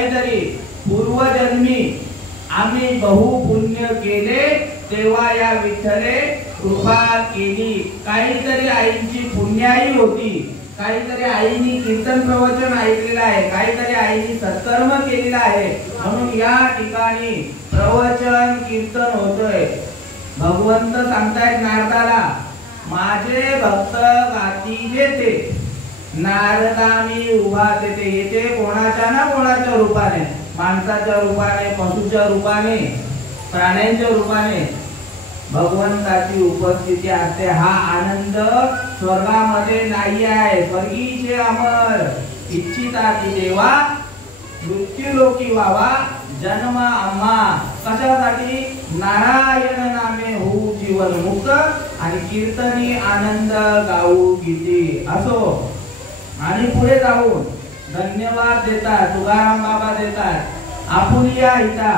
काहीतरी पूर्वजन्मी आम्ही बहु पुण्य केले तेव्हा या विठ्ठले कृपा केली। काहीतरी आईची पुण्याई होती, काहीतरी आईनी कीर्तन प्रवचन ऐकलेलं आहे, काहीतरी आईनी सत्कर्म केलेला आहे, म्हणून या ठिकाणी प्रवचन कीर्तन होतोय। भगवंत सांगतायत नारदाला, माझे भक्त गाती येते, नारदा मी उभा तेथे येते कोणाच्या ना कोणाच्या रूपाने, माणसाच्या रूपाने, पशुच्या रूपाने, प्राण्यांच्या रूपाने भगवंताची उपस्थिती असते। हा आनंद स्वर्गामध्ये नाही आहे। स्वर्गीचे अमर इच्छिताती देवा मृत्यू लोकी व्हावा जन्म आम्हा, कशासाठी? नारायण नामे होऊ जीवन मुक्त आणि कीर्तनी आनंद गाऊ गीती असो। आणि पुढे जाऊन धन्यवाद देतात, तुकाराम बाबा देतात, आपुलिया हिता,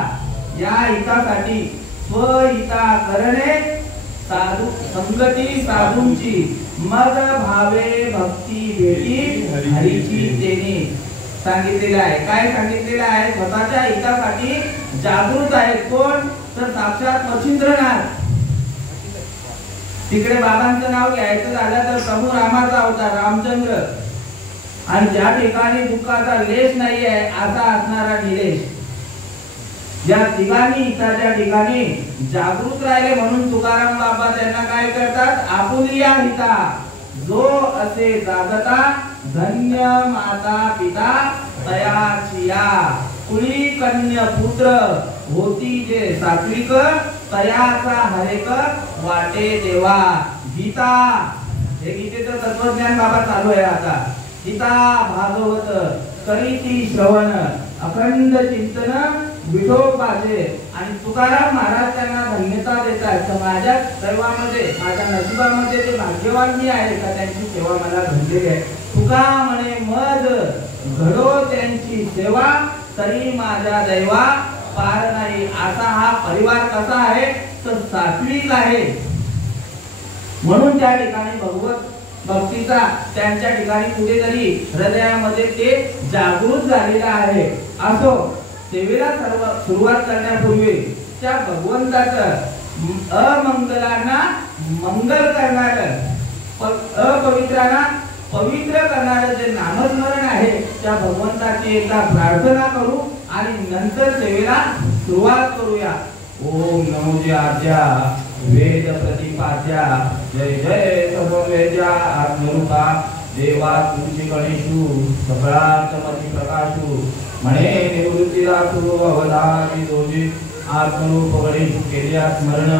या हितासाठी स्वहिता करणे साधू संगती साधूंची, मग भावे भक्ती भेटी हरीची देणे सांगितलेलं आहे। काय सांगितलेलं आहे? स्वतःच्या हितासाठी जागृत आहेत कोण? तर साक्षात मच्छिंद्रनाथ। तिकडे बाबांचं नाव घ्यायचं झालं तर प्रभू रामाचा अवतार रामचंद्र, आणि ज्या ठिकाणी दुःखाचा लेश नाही आहे असा असणारा निलेश, या ठिकाणी हिताच्या ठिकाणी जागृत राहिले म्हणून तुकाराम बाबा त्यांना काय करतात? आपुलिया हिता, जो असे जागता धन्य माता पिता तयाचिया, कुळी कन्या पुत्र होती जे सात्विक, तयाचा हरेक वाटे देवा। गीता, हे गीतेचं तत्वज्ञान बाबा चालू आहे आता। गीता भागवत करीती श्रवण, अखंड चिंतन विठोबाचे, आणि तुकाराम महाराज त्यांना धन्यता देतात। माझ्या दैवामध्ये, माझ्या नशिबामध्ये ते भाग्यवान मी आहे का त्यांची सेवा मला घडलेली आहे। तुका म्हणे मज घडो त्यांची सेवा, तरी माझ्या दैवा पार नाही। असा हा परिवार कसा आहे? तर सात्विक आहे, म्हणून त्या ठिकाणी भगवत भक्तीचा त्यांच्या ठिकाणी कुठेतरी हृदयामध्ये ते जागृत झालेला आहे। असो, सेवेला सुरुवात करण्यापूर्वी त्या भगवंताचं अमंगलांना मंगल करणार, अपवित्रांना पवित्र करणारं जे नामस्मरण आहे त्या भगवंताची एकदा प्रार्थना करू आणि नंतर सेवेला सुरुवात करूया। ओम नमो जय आद्या वेद प्रतिपाद्या, जय जय सर्ववेद्या आत्मरूपा, देवा तुझी गणेशू सकळार्थमती प्रकाशू, म्हणे निवृत्ती रासू अवधारी दोजी, आत्मरूप गणेश केल्या स्मरण,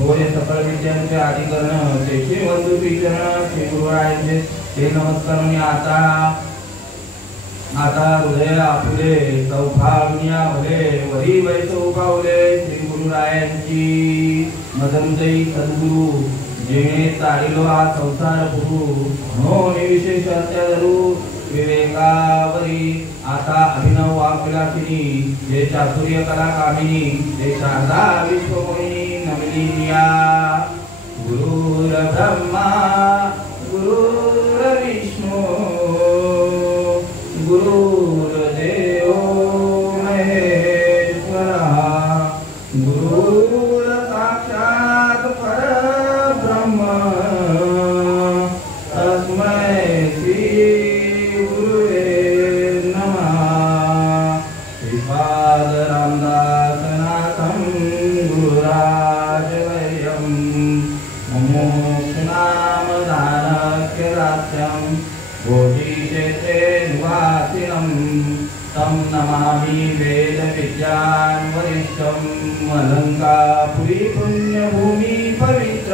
होय सकळ विद्यांचे अधिकरण, तेचे वंदू विचरण श्री गुरुरायांचे ते नमस्कार। आता हृदय आपुले सौभाग्या भले, वरी वैसो पावले श्री गुरुरायांची, मदनुदयी सद्गुरु जेणे तारिलो हा संसार पुरु, म्हणून विशेष अत्यादरू विवेकावरी, आता अभिनव वाक्यलासिनी, जे चातुर्य कला कामिनी, ते शारदा विश्वमोहिनी नमिनीया। गुरुर ब्रह्मा गुरुर विष्णू गुरुर्देव महेश्वरा, गुरुर साक्षात परब्रह्म, तस्मै श्री गुरुवे नमः। श्रीपाद रामदासनाथं गुरुराजवर्यं, मोक्षनाम दानक्यरास्यं, बोधिक्षेत्रे निवासिनं, तं नमामि वेद विज्ञान वरिष्ठं, अलंकापुरी पुण्यभूमि पवित्र,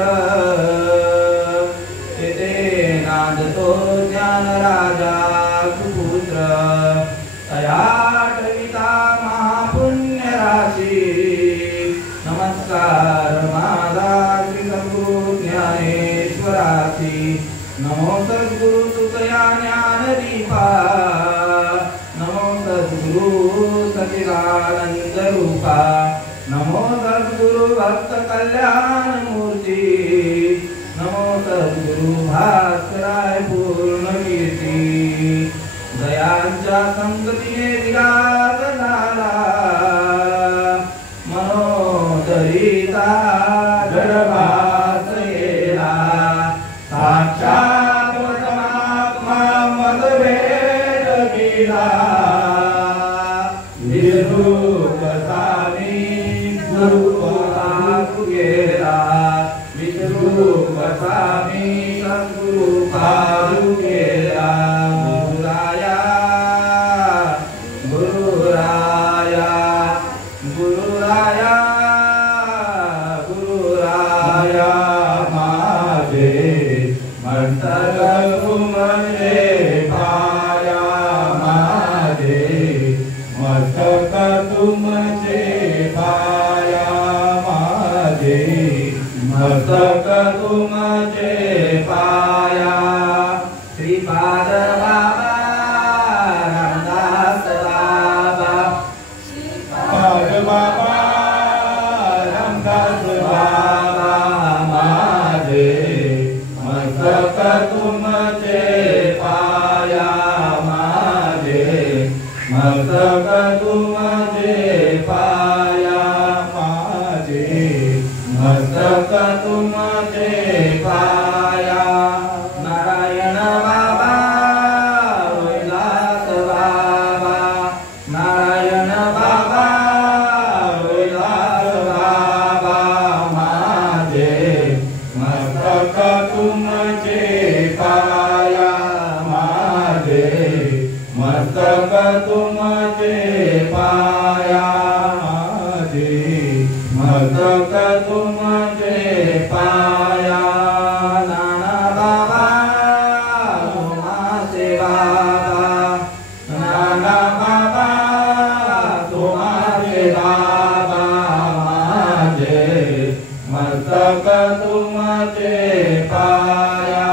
एते नादतो ज्ञान राजा सुपुत्र, तया टविता महापुण्य राशी, नमस्कार माझा श्री सद्गुरु ज्ञानेश्वरासी, नमो सद्गुरु तुकया ज्ञानदीपा, नमो सद्गुरु सच्चिदानंद रूपा, नमो सद्गुरु भक्त कल्याण मूर्ती, नमो सद्गुरु भास्कराय पूर्ण कीर्ती, दयांच्या संगतीने विराट केला विष्णू कसामी गुरु पादू गेला विष्णू कसामी सद्गुरु पादू गेला गुरुराया गुरुराया गुरुराया गुरुराया माझे मस्तक तुमचे पाया माझे मस्तक तुमचे पाया माझे मस्तक तुमचे पाया श्रीपाद बाबा रामदास बाबा श्रीपाद बाबा रामदास बाबा माझे मस्तक तुमचे पाया माझे मस्तक तुमचे पाया माझे मस्तक तुमचे पाया नारायण बाबा कैलास बाबा नारायण बाबा कैलास बाबा माझे मस्तक तुमचे पाया माझे मस्तक तुमचे पाया माझे मस्तक तुमचे पाया नाना बाबा सोमाचे बाबा नाना बाबा सोमाचे बाबा माझे मस्तक तुमचे पाया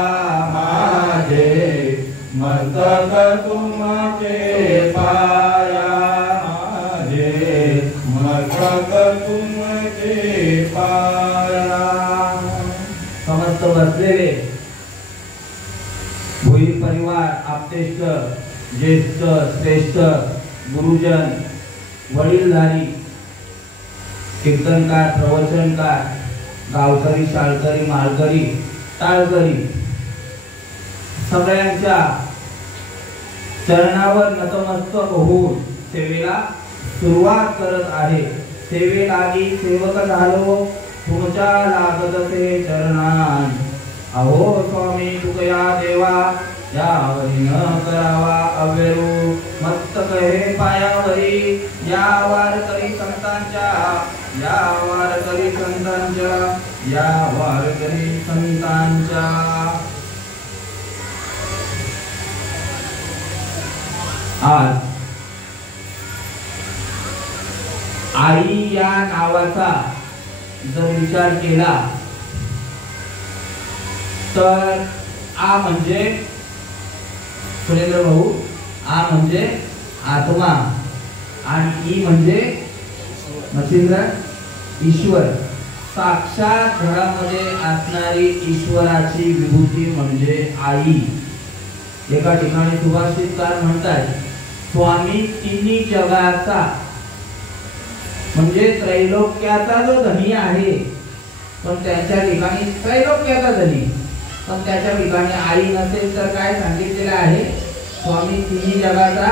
माझे मस्तक तुमचे पाया माझे मस्तक तुमचे पाया समस्त बसलेले भोई परिवार आप्तेष्ट ज्येष्ठ श्रेष्ठ गुरुजन वडीलधारी कीर्तनकार प्रवचनकार गावकरी शाळकरी माळकरी टाळकरी सगळ्यांच्या चरणावर नतमस्तक होऊन सेवेला सुरुवात करत आहे सेवेलागी सेवक झालो तुमच्या लागतसे चरणान अहो स्वामी तुकया देवा यावरी न करावा अव्यरू मस्तक हे पायावरी या वारकरी संतांच्या या वारकरी संतांच्या या वारकरी संतांच्या आज आई या नावाचा जर विचार केला तर आ म्हणजे सुरेंद्र भाऊ आ म्हणजे आत्मा आणि ई म्हणजे मच्छिंद्र ईश्वर साक्षात घरामध्ये असणारी ईश्वराची विभूती म्हणजे आई एका ठिकाणी सुभाषितकार म्हणतात स्वामी तिन्ही जगाचा म्हणजे त्रैलोक्याचा जो धनी आहे पण त्याच्या ठिकाणी त्रैलोक्याचा धनी पण त्याच्या ठिकाणी आई नसेल तर काय सांगितलेलं आहे स्वामी तिन्ही जगाचा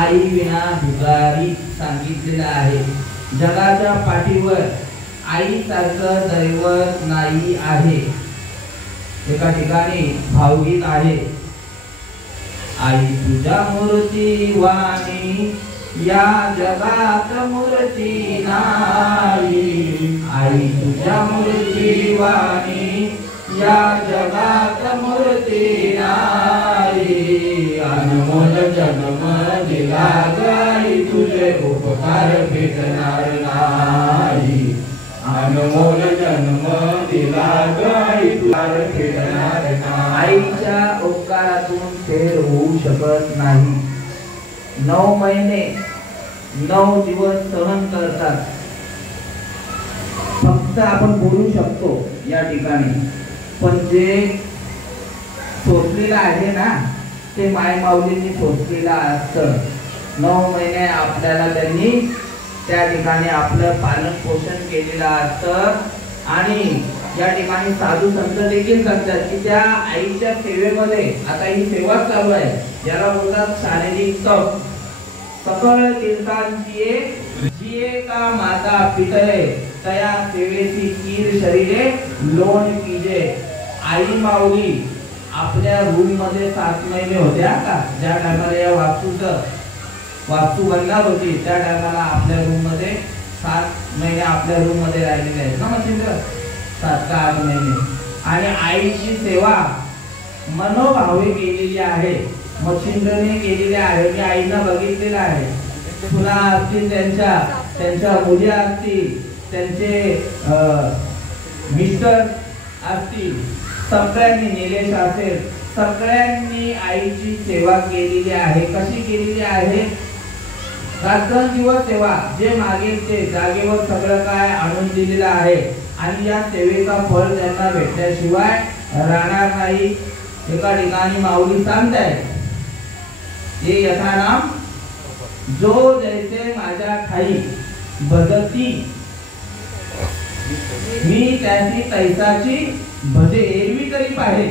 आई विना भिकारी सांगितलेलं आहे जगाच्या पाठीवर आईसारखं दैवत नाही आहे एका ठिकाणी भावगीत आहे आई तुझ्या मूर्ती वाणी या जगात मूर्ती नाही आई तुझ्या मूर्ती वाणी या जगात मूर्ती नाही अनमोल जन्म दिला गाई तुझे उपकार भेटणार नाही अनमोल जन्म दिला गाई तुझे भेटणार नाही आईच्या उपकारातून फेर होऊ शकत नाही 9 महिने 9 दिवस सहन करतात फक्त आपण बोलू शकतो या ठिकाणी पण जे सोचलेलं आहे ना ते माय माऊलींनी सोचलेलं असतं 9 महिने आपल्याला त्यांनी त्या ठिकाणी आपलं पालन पोषण केलेलं असतं आणि या ठिकाणी साधू संत देखील सांगतात की त्या आईच्या सेवेमध्ये आता ही सेवा चालू आहे याला बोलतात शारीरिक तप. सकळ तीर्थांची जिये का माता पितळे तया सेवेची कीर शरीरे लोण कीजे. आई माऊली आपल्या रूम मध्ये 7 महिने होत्या का, ज्या टायमाला या वास्तू बनणार होती त्या टायमाला आपल्या रूम मध्ये 7 महिने आपल्या रूम मध्ये राहिलेले आहेत ना मच्छिंद्र, 7 का 8 महिने. आणि आईची सेवा मनोभावे केलेली आहे, मच्छिंद्रने केलेली आहे. मी आईला बघितलेलं आहे. तुला असतील त्यांच्या मुली असतील, त्यांचे मिस्टर असतील, सगळ्यांनी, निलेश असेल, सगळ्यांनी आईची सेवा केलेली आहे. कशी केलेली आहे? रात्रंदिवस सेवा, जे मागेल ते जागेवर सगळं काय आणून दिलेलं आहे. आणि या सेवेचा फळ त्यांना भेटल्याशिवाय राहणार नाही. एका ठिकाणी माऊली सांगताय हे यथा नाम जो जैसे माझ्या ठाई भजती मी त्याची तैसाची भजे. एरवी तरी पाहे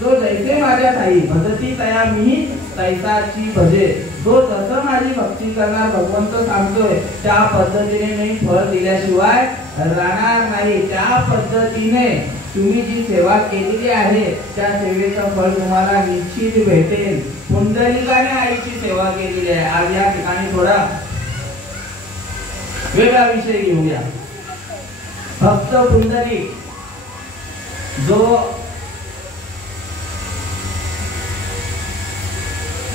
जो जैसे माझ्या ठाई भजती तया मी तैसाची भजे. जो जसं माझी भक्ती करणार भगवंत सांगतोय त्या पद्धतीने मी फळ दिल्याशिवाय राहणार नाही. त्या पद्धतीने तुम्ही जी सेवा केलेली आहे त्या सेवेचं फळ तुम्हाला निश्चित भेटेल. पुंडलिकाने आईची सेवा केलेली आहे. आज या ठिकाणी थोडा वेगळा विषय घेऊया. भक्त पुंडलिक जो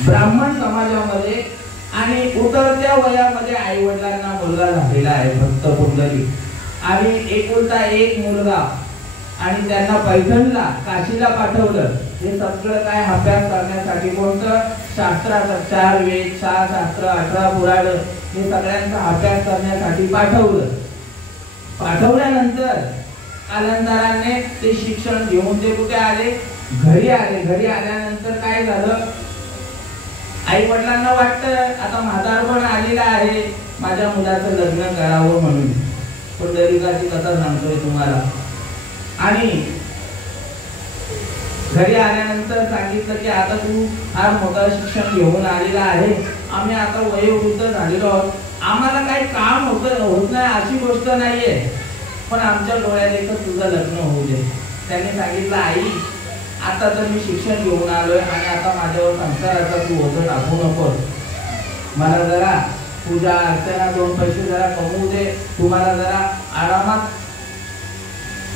ब्राह्मण समाजामध्ये आणि उतरत्या वयामध्ये आई वडिलांना मुलगा झालेला आहे भक्त पुंडलिक. आणि एकुलता एक मुलगा, आणि त्यांना पैठणला काशीला पाठवलं. हे सगळं काय अभ्यास करण्यासाठी, कोणतं शास्त्राचं 4 वेद 6 शास्त्र 18 पुराण हे सगळ्यांचा अभ्यास करण्यासाठी पाठवलं. पाठवल्यानंतर कालांतराने ते शिक्षण घेऊन ते कुठे आले, घरी आले. घरी आल्यानंतर काय झालं, आई वडिलांना वाटतं आता म्हातारपण आलेलं आहे, माझ्या मुलाचं लग्न करावं म्हणून. पुंडलिकाची कथा सांगतोय तुम्हाला. आणि घरी आल्यानंतर सांगितलं की आता तू फार मोठं शिक्षण घेऊन आलेला आहे, आम्ही आता वयोवृद्ध झालेलो आहोत, आम्हाला काही काम होत नाही अशी गोष्ट नाहीये, पण आमच्या डोळ्यात एकच तुझं लग्न होऊ दे. त्यांनी सांगितलं आई आता तर मी शिक्षण घेऊन आलोय आणि आता माझ्यावर संसाराचा तू ओझं टाकू नको, मला जरा पूजा अर्चना 2 पैसे जरा कमवू दे, तुम्हाला जरा आरामात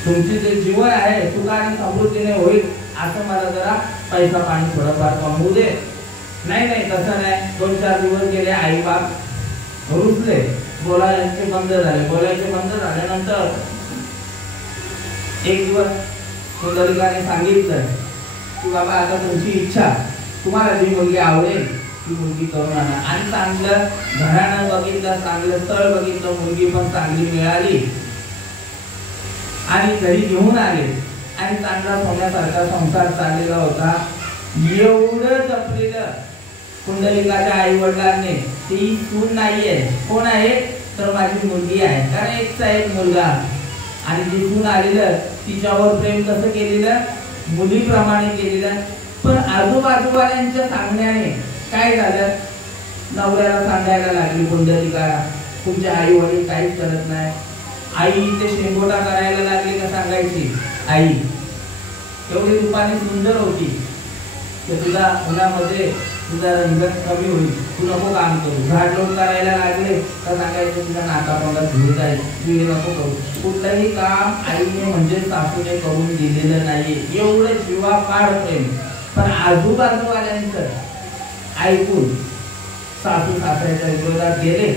तुमची जे जीवन आहे सुख आणि समृद्धीने होईल असं मला जरा पैसा पाणी थोडंफार कमवू दे. नाही नाही तसं नाही. 2-4 दिवस गेले, आई बाप रुसले, बोलायचे बंद झाले. बोलायचे बंद झाल्यानंतर एक दिवस पुंडलिकाने सांगितलं की बाबा आता तुमची इच्छा, तुम्हाला जी मुलगी आवडेल ती मुलगी करून आणा. आणि चांगलं घराणं बघितलं, चांगलं स्थळ बघितलं, मुलगी पण चांगली मिळाली आणि घरी घेऊन आले. आणि चांगला सोन्यासारखा संसार चाललेला होता. एवढं जपलेलं पुंडलिकाच्या आई वडिलांनी, ती सून नाहीये, कोण आहे तर माझी मुलगी आहे, कारण एकचा एक मुलगा. आणि जी सून आलेलं तिच्यावर प्रेम कसं केलेलं, मुलीप्रमाणे केलेलं. पण आजूबाजूवाल्यांच्या सांगण्याने काय झालं, नवऱ्याला सांगायला लागली पुंडलिका तुमचे आई वडील काहीच करत नाही. आई ते शेंगोटा करायला लागली का सांगायची, आई एवढी रूपाने सुंदर होती की तुझ्या मुलामध्ये तुझा रंगत कमी होईल, तू नको काम करू. झाड लोट करायला लागले तर सांगायचं तुझ्या नाकातोंडात धूळ जाईल, तू हे नको करू. कुठलंही काम आईने म्हणजे सासूने करून दिलेलं नाही. एवढं जीवापाड प्रेम. पण आजूबाजूवाल्यांचं ऐकून सासू सासऱ्याच्या विरोधात गेले.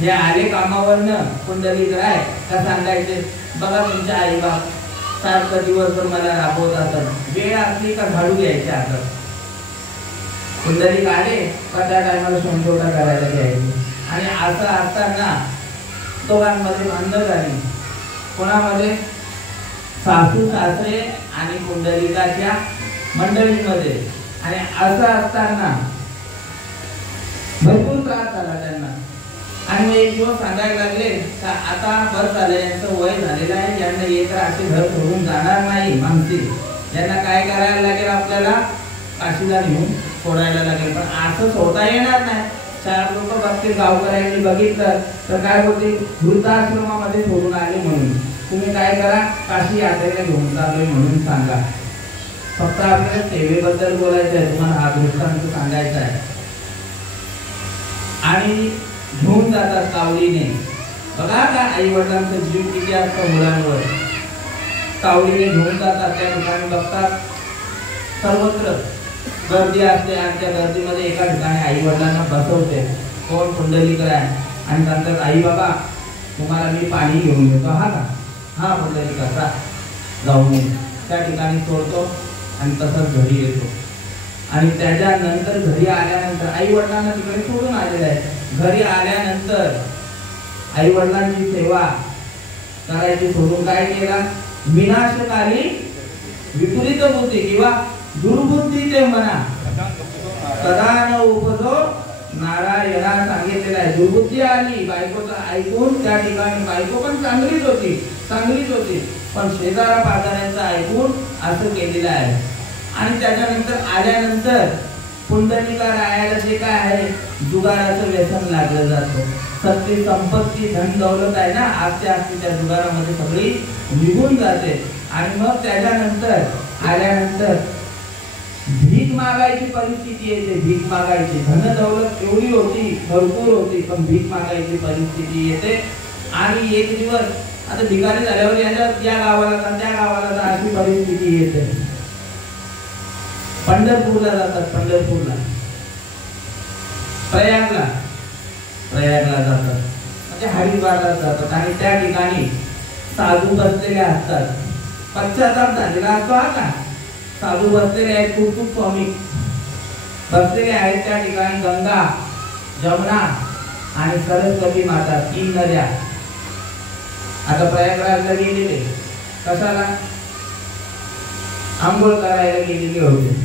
जे आले कामावरनं पुंडलिक राय का सांगायचे बघा तुमच्या आई बाप सारखं दिवसभर मला राबवतात, वेळ असली का झाडू घ्यायचे हातात. पुंडलिक आले का त्या टायमाला सोंगोटा करायला घ्यायचे. आणि असं असताना दोघांमध्ये भांडण झाली. कोणामध्ये, सासू सासरे आणि पुंडलिकाच्या मंडळीमध्ये. आणि असं असताना भरपूर त्रास झाला त्यांना. आणि मग एक दिवस सांगायला लागले आता बस झालं, यांचं वय झालेलं आहे, यांना एक असे घर सोडून जाणार नाही माणसे, यांना काय करायला लागेल, आपल्याला काशीला नेऊन सोडायला लागेल. पण असं सोडता येणार नाही. 4 लोक बघते, गावकऱ्यांनी बघितलं तर काय होते, वृद्धाश्रमामध्ये सोडून आले म्हणून तुम्ही काय करा, काशी यात्रेला घेऊन चाललोय म्हणून सांगा. फक्त आपल्याला सेवेबद्दल बोलायचं आहे, तुम्हाला हा दृष्टांत सांगायचा आहे. आणि घेऊन जातात कावडीने. बघा का आई वडिलांचा जीव किती असतो मुलांवर. कावडीने घेऊन जातात, त्या ठिकाणी बघतात सर्वत्र गर्दी असते आणि त्या गर्दीमध्ये एका ठिकाणी आई वडिलांना बसवते. कोण, पुंडलिक आहे. आणि सांगतात आई बाबा तुम्हाला मी पाणी घेऊन येतो. हा का, हा पुंडलिक असा जाऊन त्या ठिकाणी सोडतो आणि तसंच घरी येतो. आणि त्याच्यानंतर घरी आल्यानंतर आई वडिलांना तिकडे सोडून आलेलं आहे. घरी आल्यानंतर आई वडिलांची सेवा करायची सोडून काय केला, विनाशकारी विपरीत बुद्धी किंवा दुर्बुद्धी ते म्हणा कदा न उपजो नारायणा सांगितलेलं आहे. दुर्बुद्धी आली बायकोचं ऐकून, त्या ठिकाणी बायको पण चांगलीच होती पण शेजारा पाजाऱ्यांचं ऐकून असं केलेलं आहे. आणि त्याच्यानंतर आल्यानंतर पुंडलिका रायाला जे काय आहे जुगाराचं व्यसन लागलं जातं. सत्य संपत्ती धन दौलत आहे ना, आजच्या त्या जुगारामध्ये सगळी निघून जाते. आणि मग त्याच्यानंतर आल्यानंतर भीक मागायची परिस्थिती येते. भीक मागायची, धन दौलत एवढी होती, भरपूर होती, पण भीक मागायची परिस्थिती येते. आणि एक दिवस आता भिकारी झाल्यावर या गावाला जा, त्या गावाला जा अशी परिस्थिती येते. पंढरपूरला जातात, पंढरपूरला प्रयागला जातात, म्हणजे हरिद्वारला जातात. आणि त्या ठिकाणी साधू बसलेले असतात. पश्चाताप झालेला असतो. हा का, साधू बसलेले आहेत, कुरकुट स्वामी बसलेले आहेत. त्या ठिकाणी गंगा, जमुना आणि सरस्वती माता 3 नद्या. आता प्रयागराजला गेलेले कशाला, आंघोळ करायला गेलेले होते.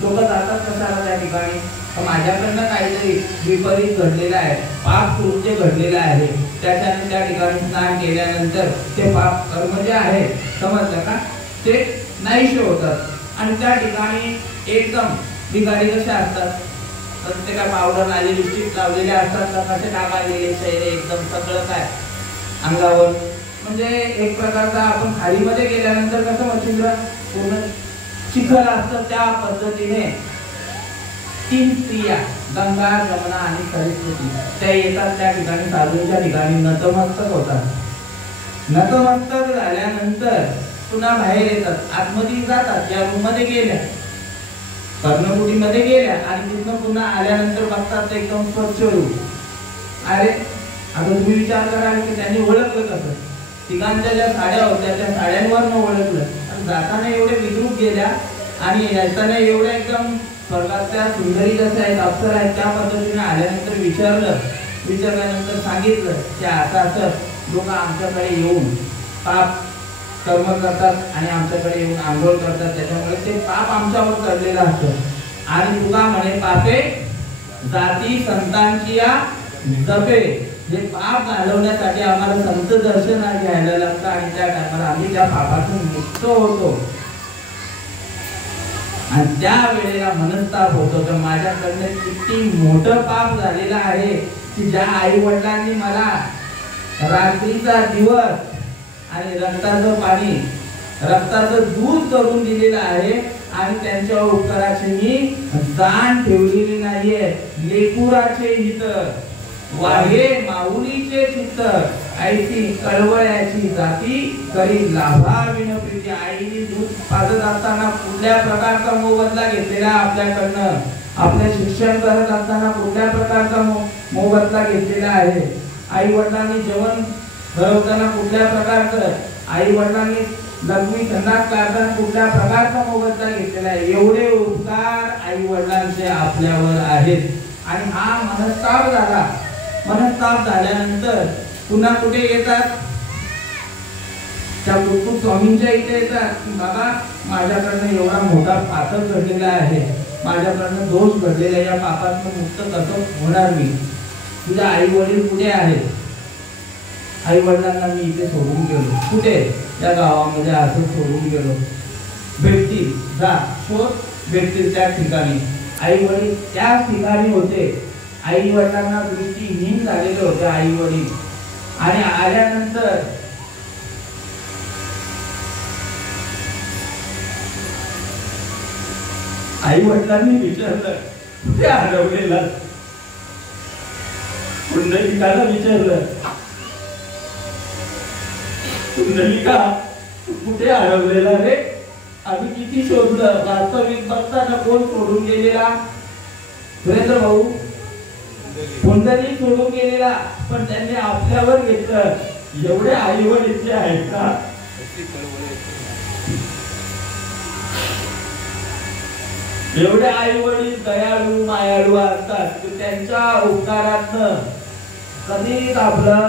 लोक जातात कशाला त्या ठिकाणी, माझ्याकडनं काहीतरी विपरीत घडलेलं आहे, पाप कृत्य घडलेलं आहे, त्याच्याने त्या ठिकाणी स्नान केल्यानंतर ते पाप कर्म जे आहे समजलं का, ते नाहीसे होतात. आणि त्या ठिकाणी एकदम भिकारी कसे असतात, प्रत्येका पावडर आलेली लिपस्टिक लावलेले असतात, कसे टाकालेले चेहरे एकदम सगळं काय अंगावर, म्हणजे एक प्रकारचा आपण खाडीमध्ये गेल्यानंतर कसं मच्छिंद्र पूर्ण चिखल असतं, त्या पद्धतीने 3 स्त्रिया गंगा, जमुना आणि सरस्वती त्या येतात त्या ठिकाणी, साधूंच्या ठिकाणी नतमस्तक होतात. नतमस्तक झाल्यानंतर पुन्हा बाहेर येतात, आतमध्ये जातात, या रूम मध्ये गेल्या, कर्णकुटीमध्ये गेल्या आणि तिथून पुन्हा आल्यानंतर बघतात एकदम स्वच्छ रूप. अरे आता तुम्ही विचार कराल की त्यांनी ओळखलं कसं, तिघांच्या ज्या साड्या होत्या त्या साड्यांवर ओळखलं. आणि जाताना एवढे विद्रूप गेल्या आणि येताना एवढे एकदम स्वर्गातल्या सुंदरी जसं आहेत, अप्सरा आहेत, त्या पद्धतीने आल्यानंतर विचारल्यानंतर सांगितलं की असं लोक आमच्याकडे येऊन पाप कर्म करतात आणि आमच्याकडे येऊन आंघोळ करतात, त्याच्यामुळे ते पाप आमच्यावर चढलेलं असतं. आणि तुला म्हणे पापे जाती संतांची या जपे, हे पाप घालवण्यासाठी आम्हाला संत दर्शन घ्यायला लागतं आणि त्या टायमाला आम्ही त्या पापातून मुक्त होतो. आणि त्या वेळेला मनस्ताप होतो तर माझ्याकडनं किती मोठं पाप झालेलं आहे की ज्या आई वडिलांनी मला रात्रीचा दिवस आणि रक्ताचं पाणी, रक्ताचं दूध करून दिलेलं आहे आणि त्यांच्या उपकाराची मी जाण ठेवलेली नाहीये. लेकुराचे हित वाहे माऊलीचे चित्त, ऐसी कळवळ्याची जाती करी लाभा विन प्रीती. आईने दूध पाजत असताना कुठल्या प्रकारचा मोबदला घेतलेला आपल्याकडनं, आपले शिक्षण करत असताना कुठल्या प्रकारचा मोबदला घेतलेला आहे, आई वडिलांनी जेवण भरवताना कुठल्या प्रकारचं, आई वडिलांनी लग्नी संदास करताना कुठल्या प्रकारचा मोबदला घेतलेला आहे. एवढे उपकार आई वडिलांचे आपल्यावर आहेत. आणि हा मनस्ताप झाला. मनस्ताप झाल्यानंतर पुन्हा कुठे येतात, त्या कुरकुट स्वामींच्या इथे येतात की बाबा माझ्याकडनं एवढा मोठा पातक घडलेला आहे, माझ्याकडनं दोष घडलेला, या पापातून मुक्त कसं होणार मी. तुझे आई वडील कुठे आहेत? आई वडिलांना मी इथे सोडून गेलो. कुठे? त्या गावामध्ये असं सोडून गेलो. भेटतील, जा शोध, भेटतील त्या ठिकाणी. आई वडील त्याच ठिकाणी होते. आई वडिलांना दृष्टीहीन झालेले होते आई वडील. आणि आल्यानंतर आई वडिलांनी विचारलं, कुठे हरवलेला? पुंडलिकाला विचारलं, पुंडलिका कुठे हरवलेला रे? आम्ही किती शोधलं, वास्तविक बघताना कोण सोडून गेलेला? सुरेंद्र भाऊ, पुंडलिक सोडून गेलेला, पण त्यांनी आपल्यावर घेतलं. एवढे आई वडील आहेत का? एवढे आई वडील दयाळू मायाळू असतात, त्यांच्या उपकारातनं कधीच आपलं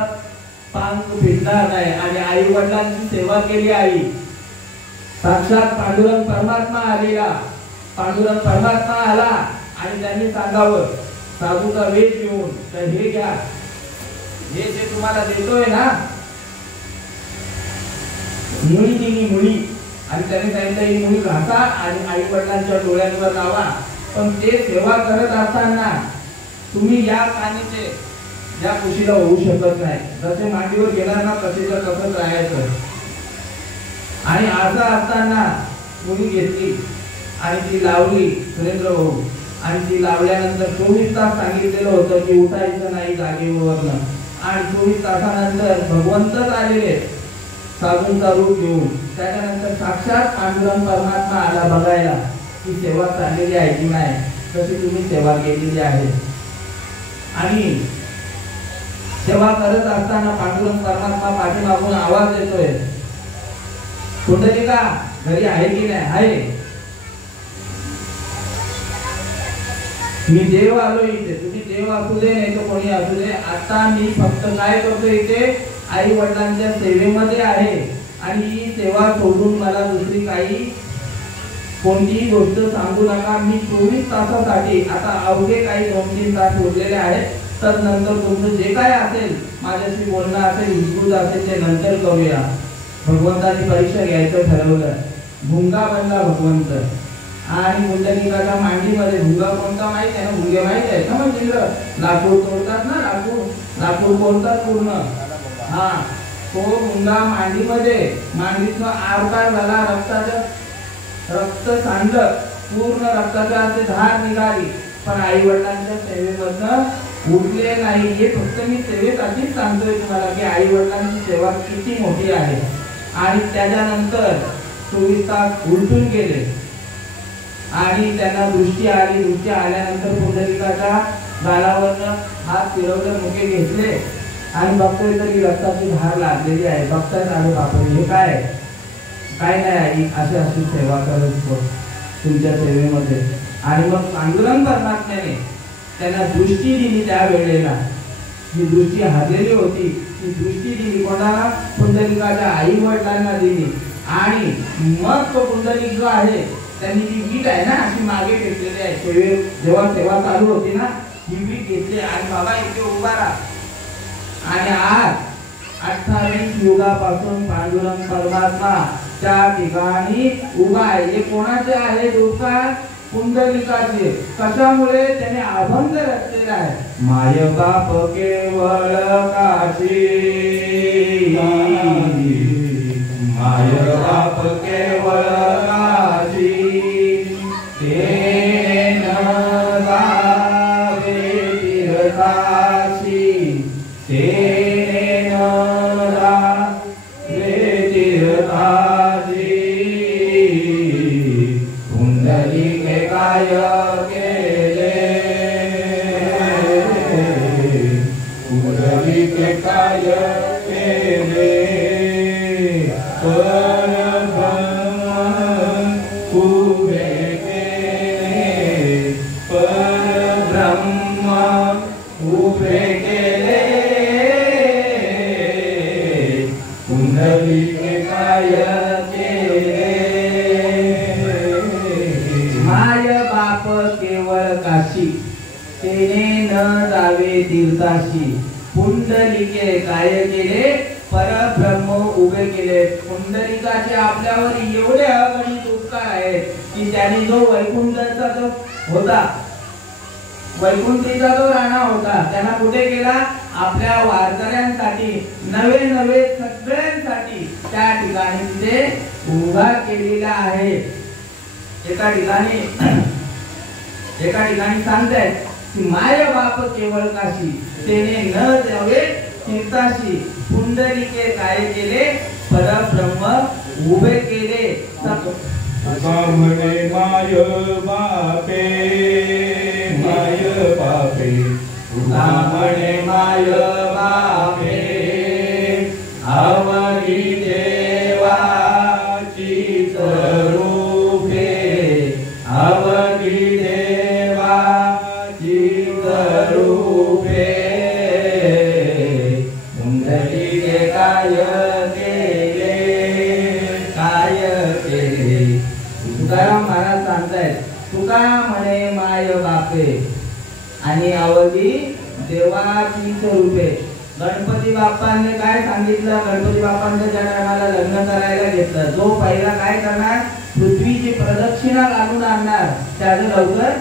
पांग फिरणार नाही. आणि आई वडिलांची सेवा केली. आई साक्षात पांडुरंग परमात्मा आलेला. पांडुरंग परमात्मा आला आणि त्यांनी सांगावं, साधूचा वेश घेऊन, तर हे घ्या, हे जे तुम्हाला देतोय ना, मुळी दिली मुळी. आणि त्यांनी सांगितलं, ही मुळी घासा आणि आई वडिलांच्या डोळ्यांवर लावा. पण ते सेवा करत असताना तुम्ही या कानीचे या कुशीला होऊ शकत नाही. जसे मांडीवर घेणार ना, तसेच तसंच राहायचं. आणि असं असताना मुली घेतली आणि ती लावली सुरेंद्र भाऊ. आणि ती लावल्यानंतर 24 तास सांगितलेलं होतं की उठायचं नाही जागेवरनं. आणि 24 तासानंतर भगवंतच आलेले साधूंचा रूप घेऊन. त्याच्यानंतर साक्षात पांडुरंग परमात्मा आला बघायला की सेवा चाललेली आहे की नाही, तशी तुम्ही सेवा केलेली आहे. आणि सेवा करत असताना पांडुरंग परमात्मा पाठीमागून आवाज देतोय, पुंडलिका घरी आहे की नाही? आहे. मी देव आलो इथे, तुम्ही देव असू दे नाही तर कोणी असू दे, आता मी फक्त काय करतो इथे, आई वडिलांच्या सेवेमध्ये आहे. आणि ही सेवा सोडून मला दुसरी काही कोणतीही गोष्ट सांगू नका. मी 24 तासासाठी आता अवघे काही 2-3 तास उरलेले आहेत. तर नंतर तुमचं जे काय असेल, माझ्याशी बोलणं असेल, विस्कृत असेल, ते नंतर करूया. भगवंताची परीक्षा घ्यायचं ठरवलं. भुंगा बनला भगवंत. आणि पुंडलिकाच्या मांडीमध्ये भुंगा कोणता माहित आहे ना? भुंगे माहित आहे ना? म्हणजे लाकूड तोडतात ना, लाकूड तोडतात पूर्ण. हा, तो भुंगा मांडीमध्ये, मांडीचा आरपार झाला, रक्त सांडलं, पूर्ण रक्ताच्या असे धार निघाली. पण आई वडिलांच्या सेवेमधनं उठले नाही. हे फक्त मी सेवेसाठीच सांगतोय तुम्हाला की आई वडिलांची सेवा किती मोठी आहे. आणि त्याच्यानंतर 24 तास उलटून गेले आणि त्यांना दृष्टी आली. दृष्टी आल्यानंतर पुंडलिकाच्या गालावरनं हात फिरवले, मुके घेतले आणि बघतोय तरी रक्ताची धार लागलेली आहे. बघताच आले, बापरे हे काय? काय नाही, अशी अशी सेवा करत तुमच्या सेवेमध्ये. आणि मग पांडुरंग परमात्म्याने त्यांना दृष्टी दिली. त्यावेळेला ही दृष्टी हरलेली होती, ती दृष्टी दिली कोणाला? पुंडलिकाच्या आई वडिलांना दिली. आणि मग तो पुंडलिक जो आहे, त्यांनी ती वीट आहे ना अशी मागे घेतलेली आहे. सेवे जेव्हा सेवा चालू होती ना, ही वीट घेतली आणि बाबा इथे उभा राहा. आणि आज 28 युगापासून पांडुरंग परमात्मा त्या ठिकाणी उभा आहे. हे कोणाचे आहे उपकार? पुंडलिकाचे. कशामुळे? त्याने अभंग रचलेला आहे. माय बाप केवळ काशी, माय बाप केवळ काशी, ते न जावे तीर्थाशी, ते न जावे तीर्थाशी. पुंडलिके काय केले, पुंडलिके काय केले, तेने न जावे तीर्थाशी, पुंडलिके काय केले, परब्रह्म उभे केले. पुंडलिकाचे आपल्यावर एवढे अगणित उपकार आहेत की त्याने जो वैकुंठाचा जो होता, वैकुंठीचा जो राणा होता, त्यांना कुठे केला, आपल्या वारकऱ्यांसाठी, नवे नवे सगळ्यांसाठी त्या ठिकाणी तिथे उभा केलेला आहे. एका ठिकाणी सांगतायत की माय बाप केवळ काशी, तेने न जावे तीर्थाशी, पुंडलिके काय केले, परब्रह्म उभे केले. म्हणे माय बापे, माय बापे, म्हणे माय बापे, अवघी देवाची रूपे, अवघी देवाची रूपे, पुंडलिके काय केले, काय केले. तुकाराम महाराज सांगतायत, तुका म्हणे माय बापे आणि अवघी देवाची स्वरूपे. गणपती बाप्पांनी काय सांगितलं, गणपती बाप्पांच्या ज्या टायमाला लग्न करायला घेतलं, जो पहिला काय करणार, पृथ्वीची प्रदक्षिणा घालून आणणार, त्याचं लवकर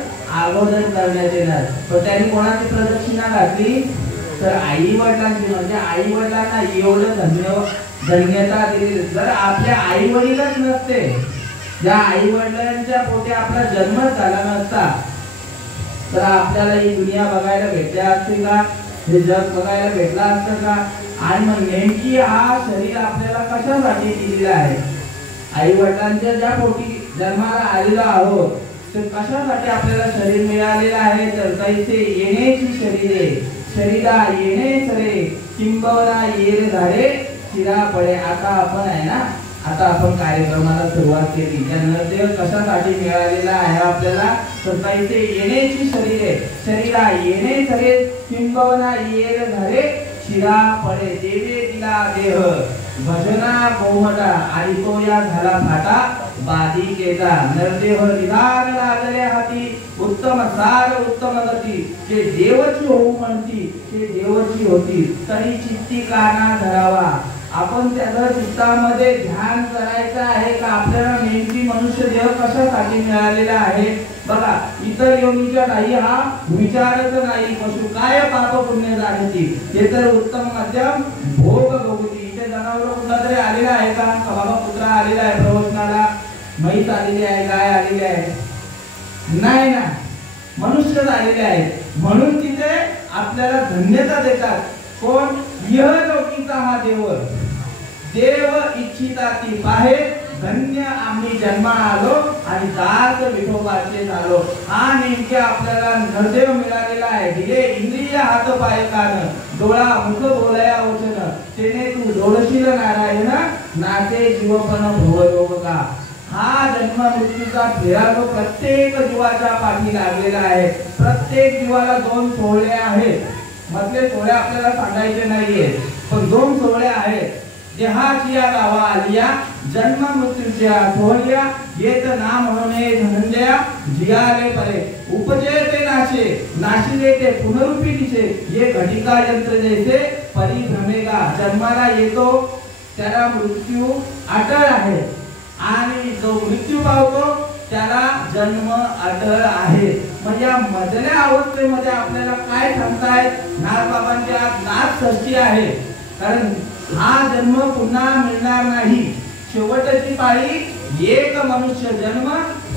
अगोदर करण्यात येणार. पण त्यांनी कोणाची प्रदक्षिणा घातली, तर आई वडिलांची. म्हणजे आई वडिलांना एवढं धन्यता दिली. जर आपल्या आई वडीलच नसते, ज्या आई वडिलांच्या पोटी आपला जन्मच झाला नसता, तर आपल्याला ही दुनिया बघायला भेटली असते का, हे जग बघायला भेटलं असतं का. आणि मग नेमकी हा शरीर आपल्याला कशासाठी दिलेला आहे, आई वडिलांच्या ज्या पोटी जन्माला आलेला आहोत, तर कशासाठी आपल्याला शरीर मिळालेलं आहे, तर कैसे येण्याची शरीरे, शरीरा येणे सरे, किंबवना येरे झाडे शिरा पडे. आता आपण आहे ना, आता आपण कार्यक्रमाला सुरुवात केली. त्या नरदेह कशासाठी मिळालेला आहे आपल्याला, तर कैसे येण्याची शरीरे, शरीरा येणे सरे, किंबवना येरे झाडे शिरा पडे. देवे दिला देह भजना बहुमता, आणि तो या झाला फाटा बाधिकेचा. नरदेह निधान लागले हाती, उत्तम सार उत्तम गती, जे देवची होऊ म्हणती ते देवची होती, तरी चित्ती काना धरावा. आपण त्याला चित्तामध्ये ध्यान करायचं आहे का, आपल्याला नेमकी मनुष्य देह कशासाठी मिळालेला आहे. बघा, इतर योनीच्या काही हा विचारच नाही, पशु काय पाप पुण्य जाणती, हे तर उत्तम मध्यम भोग भोगती. इथे जनावर कुठला तरी आलेला आहे का, बाबा कुत्रा आलेला आहे प्रवचनाला, म्हैस आलेली आहे, गाय आलेली आहे, नाही ना, मनुष्य आलेले आहेत. म्हणून तिथे आपल्याला धन्यता देतात. कोण, इहलोकीचा हा देव, देव इच्छिता ती पाहे, धन्य आम्ही जन्मा आलो आणि दास विठोबाचे झालो. हा नेमके आपल्याला नरदेव मिळालेला आहे. दिले इंद्रिय हात पाय कान, डोळा मुख बोलया वचन, तेने तू जोडशील नारायण, नाते जीवपण भोवयोग का. हा जन्म मृत्यूचा फेरा जो प्रत्येक जीवाच्या पाठी लागलेला आहे. प्रत्येक जीवाला दोन सोहळे आहेत. मधले सोहळे आपल्याला सांगायचे नाहीये, पण दोन सोहळे आहेत. देहाची या गावा आलिया, जन्म मृत्यूच्या सोहळ्या, येत ना म्हणूने धनंजया, जियाले परे, उपजे ते नाशे, नाशिले ते पुनरुपी दिसे, ये घटिका यंत्र जैसे परिभ्रमेगा. जन्माला येतो त्याला मृत्यू अटळ आहे, आणि जो मृत्यू पावतो त्याला जन्म अटळ आहे. म्हणजे या मधल्या अवस्थेमध्ये आपल्याला काय सांगतायत, नागबाबांच्या नागषष्ठी आहे. कारण हा जन्म पुन्हा मिळणार नाही. शेवटची पाळी एक मनुष्य जन्म,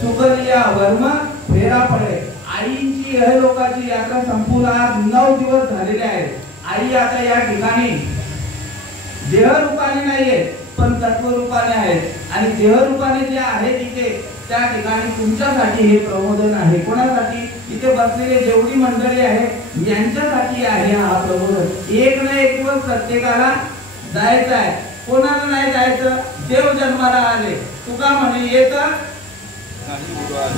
सुकरिया वर्म फेरा पडे. आईची लोकांची यात्रा संपूर्ण 9 दिवस झालेले आहेत. आई आता या ठिकाणी देहरूपाने नाहीये, पण तत्वरूपाने आहेत. आणि देहरूपाने जे आहे तिथे त्या ठिकाणी तुमच्यासाठी हे प्रबोधन आहे. कोणासाठी, इथे बसलेले जेवढी मंडळी आहे यांच्यासाठी आहे हा प्रबोधन. एक ना एक दिवस प्रत्येकाला जायचं आहे. कोणाला नाही जायचं, देव जन्माला आले, तुका म्हणे येत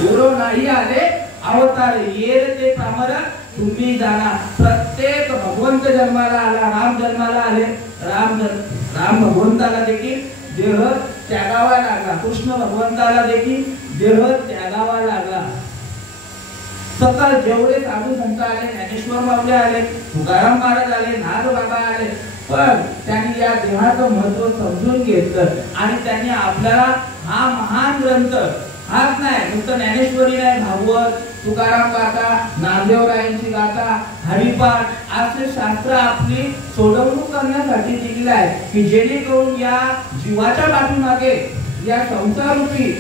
गुरु नाही आले अवतार, येर ते प्रामर तुम्ही जाणा. प्रत्येक भगवंत जन्माला आला, राम जन्माला आले, राम भगवंताला देखील देह त्यागावा लागला. कृष्ण भगवंताला देखील देह त्यागावा लागला. सकल जेवढे साधू संत आले, ज्ञानेश्वर माऊली आले, तुकाराम महाराज आले, नाथ बाबा आले, पण त्यांनी या देहाचं महत्व समजून घेतलं आणि त्यांनी आपल्याला हा महान ग्रंथ, हाच नाही नुसतं ज्ञानेश्वरी नाही, भागवत, तुकाराम गाथा, नामदेवरायांची गाथा, हरिपाठ असे शास्त्र आपली सोडवणूक करण्यासाठी दिलेलं आहे की जेणेकरून या जीवाच्या पाठीमागे या संसारूपी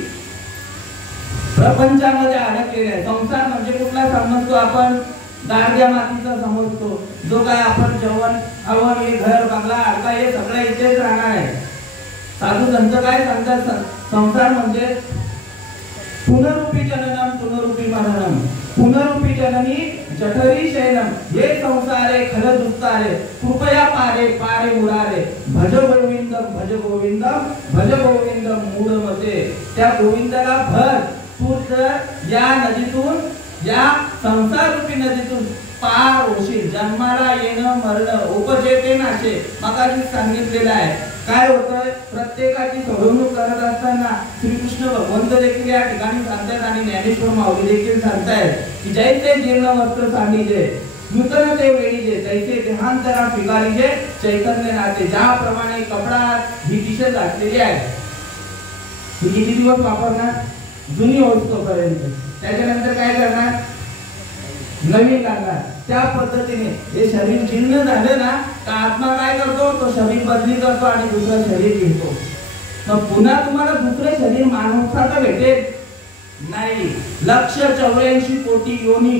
प्रपंचामध्ये अडकलेले आहे. संसार म्हणजे कुठला समजतो आपण? गाडग्या मातीचा समजतो, जो काय आपण जेवण खावण हे घर बंगला अडका हे सगळं इथेच राहणार आहे. साधू संत काय सांगतात? संसार म्हणजे पुनरुपी जननम पुनरुपी मरणम, पुनरुपी जननी जठरी शयनम, हे संसारे खर दुस्तारे, कृपया पारे पारे मुरारे, भज गोविंदम भज गोविंदम भज गोविंदम मूढ मते. त्या गोविंदाला भर. तू जर या नदीतून, या संसार रूपी नदीतून पार होशील. जन्माला येणं मरण उपजेते नाशे, मगाशी सांगितलेलं आहे. काय होतंय? प्रत्येकाची सोडवणूक करत असताना श्रीकृष्ण भगवंत देखील या ठिकाणी सांगतात आणि ज्ञानेश्वर माऊली देखील सांगतायत की जैसे जीर्ण वस्त्र सांडीजे, नूतन ते वेळीजे, तैसे देहांतरा फिगारीजे, चैतन्य नाते. ज्याप्रमाणे कपडा ही टी-शर्ट घातलेली आहे, ही किती दिवस वापरणार? जुनी होईपर्यंत. त्याच्यानंतर काय करणार? नवीन लागणार. त्या पद्धतीने हे शरीर जीर्ण झालं ना का आत्मा काय करतो? तो शरीर बदली करतो आणि दुसरं शरीर घेतो. मग पुन्हा तुम्हाला दुसरे शरीर माणसाचं भेटेल नाही. 184 कोटी योनी,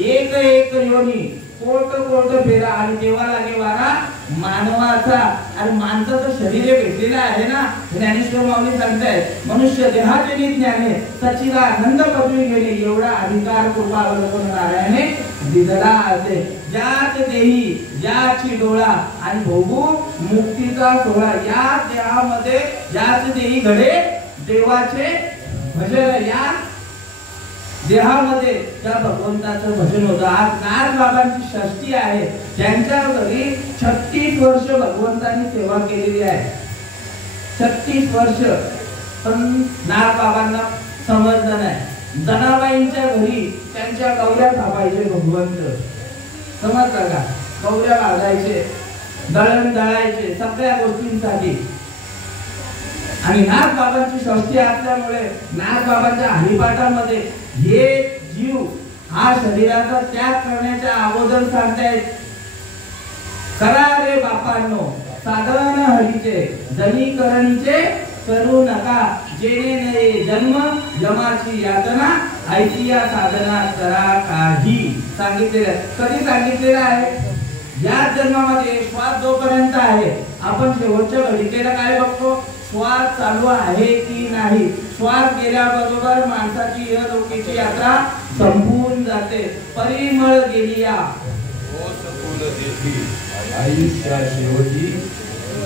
एक एक योनी, कोट कोट फेरा आणि देवा लागे वारा मानवाचा. आणि माणसाचं शरीर भेटलेलं आहे ना. ज्ञानेश्वर माऊली सांगतायत मनुष्य देहाचे ज्ञाने सच्चिदानंद पदवी घेणे, एवढा अधिकार कृपा अवलंबून नारायणे दिदला आहे. ज्याच देही ज्याची डोळा आणि भोगू मुक्तीचा सोहळा. या देहामध्ये ज्याच देही घडे देवाचे भजन. या देहामध्ये त्या भगवंताचं भजन होतं. आज नाथ बाबांची षष्ठी आहे. त्यांच्या घरी 36 वर्ष भगवंतांनी सेवा केलेली आहे. 36 वर्ष. पण नाथ बाबांना समजलं नाही. जनाबाईंच्या घरी त्यांच्या गौऱ्या थापायचे भगवंत. समजलं का? गौऱ्या वाजायचे, दळण दळायचे, सगळ्या गोष्टींसाठी. आणि नाथ बाबांची षष्ठी असल्यामुळे नाथ बाबांच्या हरिपाठामध्ये हे जीव हा शरीराचा त्याग करण्याच्या अगोदर सांगतायत, करा रे बापांनो साधन हरीचे, जनी करणीचे करू नका, जेणे नये जन्म जमाची यातना, ऐतिया साधना करा काही. सांगितलेलं. कधी सांगितलेलं आहे? या जन्मामध्ये श्वास जोपर्यंत आहे आपण शेवटच्या घडिकेला काय बघतो? श्वास चालू आहे की नाही. श्वास गेल्याबरोबर माणसाची इहलोकीची यात्रा संपून जाते. परिमळ गेली या आयुष्या शेवटी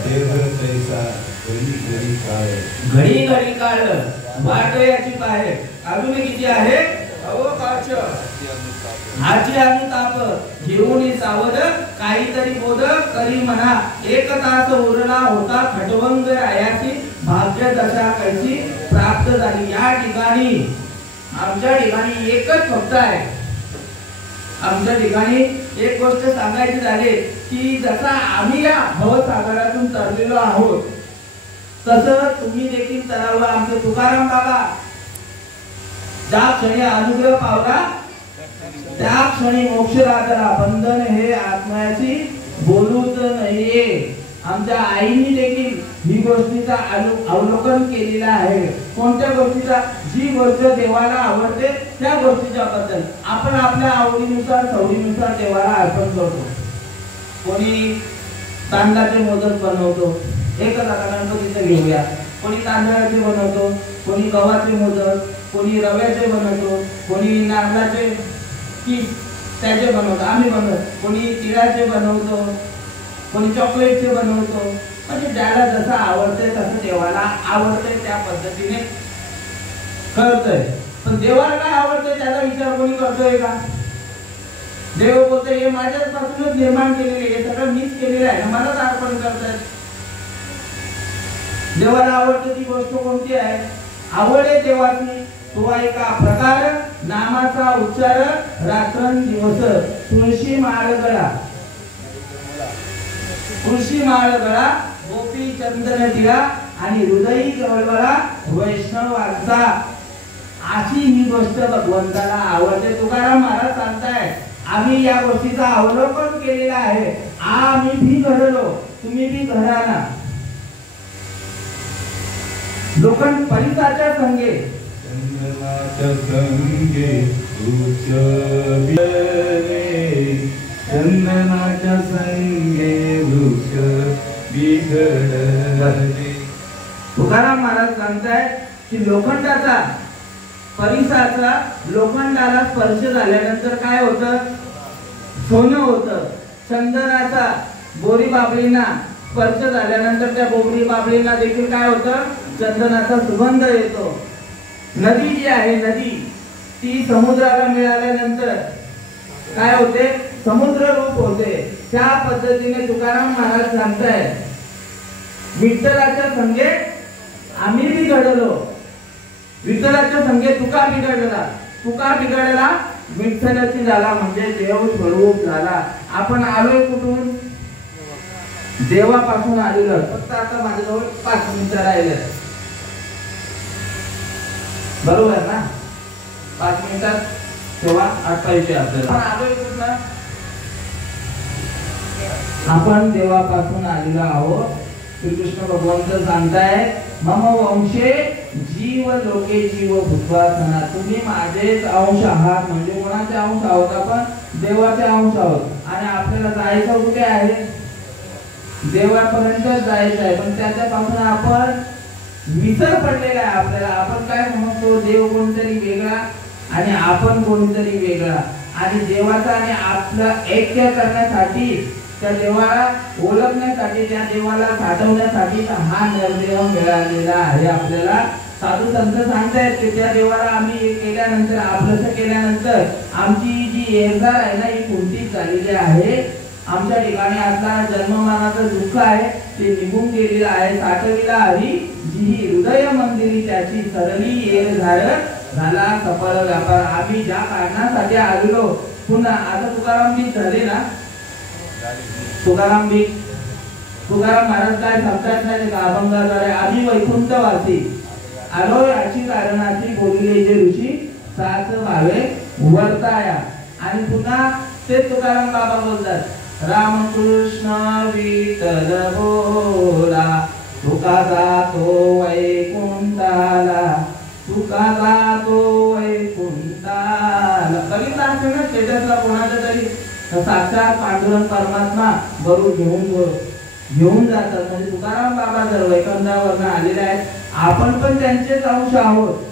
देह तैसा घडी काळ, घडी घडी काळ वाट याची काय. अजून किती आहे? अवकाश हाची अनुताप घेऊन सावध, काहीतरी बोध करी म्हणा. 1 तास उरला होता खटवंग रायाची, भाग्य दशा कैसी प्राप्त झाली. या ठिकाणी आमच्या ठिकाणी एकच फक्त आहे. आमच्या ठिकाणी एक गोष्ट सांगायची झाली की जसा आम्ही या भवसागरातून तरलेलो आहोत तसं तुम्ही देखील तरावं. आमचे तुकाराम बाबा ज्या क्षणी अनुग्रह पावला त्या क्षणी मोक्ष राजला. बंधन हे आत्म्याची बोलूच नाहीये. आमच्या आईने देखील ही गोष्टीचा अवलोकन केलेला आहे. कोणत्या गोष्टीचा? जी गोष्ट देवाला आवडते त्या गोष्टीच्या बद्दल आपण आपल्या आवडीनुसार सवडीनुसार देवाला अर्पण करतो. कोणी तांदळाचे मोदक बनवतो, एकच आता गणपतीचं घेऊया. कोणी तांदळाचे बनवतो, कोणी गव्हाचे मोदक, कोणी रव्याचे बनवतो, कोणी नारळाचे किस त्याचे बनवतो, आम्ही बनवतो, कोणी तिळाचे बनवतो, कोणी चॉकलेटचे बनवतो. म्हणजे ज्याला जसं आवडतंय तसं देवाला आवडतंय त्या पद्धतीने करतोय. पण देवाला काय आवडतंय त्याचा विचार कोणी करतोय का? देव बोलतोय हे माझ्यापासूनच निर्माण केलेले, हे सगळं मीच केलेलं आहे, मलाच अर्पण करतायत. देवाला आवडते ती गोष्ट कोणती आहे? आवड आहे देवाची. तो एका प्रकार नामाचा उच्चार रात्रंदिवस तुळशी माळ गळा गोपी चंदन टिळा आणि हृदयी कवळवळा वैष्णवांचा अशी ही गोष्ट भगवंताला आवडते. तुकाराम महाराज सांगताय आम्ही या गोष्टीचा अवलोकन केलेला आहे. आम्ही भी घडलो, तुम्ही भी घडा ना. लोखंड परिसाच्या संगे चंदनाच्या संगे वृक्ष बिगडले, चंदनाच्या संगे वृक्ष बिगडले. तुकाराम महाराज सांगताय की लोखंडाचा परिसाचा लोखंडाला स्पर्श झाल्यानंतर काय होतं? सोनं होतं. चंदनाचा बोरी बाबळींना स्पर्श झाल्यानंतर त्या बोरी बाबळींना देखील काय होतं? चंदनाचा सुगंध येतो. नदी जी आहे नदी ती समुद्राला मिळाल्यानंतर काय होते? समुद्र रूप होते. त्या पद्धतीने तुकाराम महाराज सांगताय विठ्ठलाच्या संगे आम्ही बी घडलो. विठ्ठलाच्या संगे तुका बिघडला विठ्ठलाची झाला म्हणजे देव स्वरूप झाला. आपण आलोय कुठून? देवापासून आलेलो. फक्त आता माझ्याजवळ 5 मिनिटं राहिले, बरोबर ना? 5 मिनिटात तेव्हा आठवायचे आपल्याला. आपण आलोय कुठून? आपण देवापासून आलेलो आहोत. श्रीकृष्ण भगवंत सांगताय मम वंशे जीव लोके जीव भूत्वा सना. तुम्ही माझेच अंश आहात. म्हणजे कोणाचे अंश आहोत? आपण देवाचे अंश आहोत. आणि आपल्याला जायचं कुठे आहे? देवापर्यंत जायचं आहे. पण त्याच्यापासून आपण विसर पडलेला आहे आपल्याला. आपण काय म्हणतो? देव कोणतरी वेगळा आणि आपण कोणतरी वेगळा. आणि देवाचा आणि आपलं ऐक्य करण्यासाठी, त्या देवाला ओळखण्यासाठी, त्या देवाला साठवण्यासाठी हा निर्देव मिळालेला आहे आपल्याला. साधू संत सांगतायत की त्या देवाला आम्ही हे केल्यानंतर, आपलंसं केल्यानंतर आमची जी एरदार आहे ना ही कुंठित झालेली आहे. आमच्या ठिकाणी आता जन्ममानाचं दुःख आहे ते निघून गेलेलं आहे. साठविला हरी जी हृदय मंदिरी त्याची सरली येर झाला सफळ व्यापार. आम्ही ज्या कारणासाठी आलेलो पुन्हा आता तुकाराम बीज झाले ना. तुकाराम महाराज काय सांगतात नाही का? अभंगाद्वारे आम्ही वैकुंठवासी आलो याची कारणाची बोलले जे ऋषी साच भावे वर्ताया. आणि पुन्हा ते तुकाराम बाबा बोलतात रामकृष्ण विठ्ठल बोला तुका जातो वैकुंठाला, तुका जातो वैकुंठाला. बघितलं असेल ना स्टेटसला कोणाचं तरी साक्षात पांडुरंग परमात्मा बरोबर घेऊन जातात. म्हणजे तुकाराम बाबा जर वैकुंठावरनं आलेले आहेत, आपण पण त्यांचेच अंश आहोत.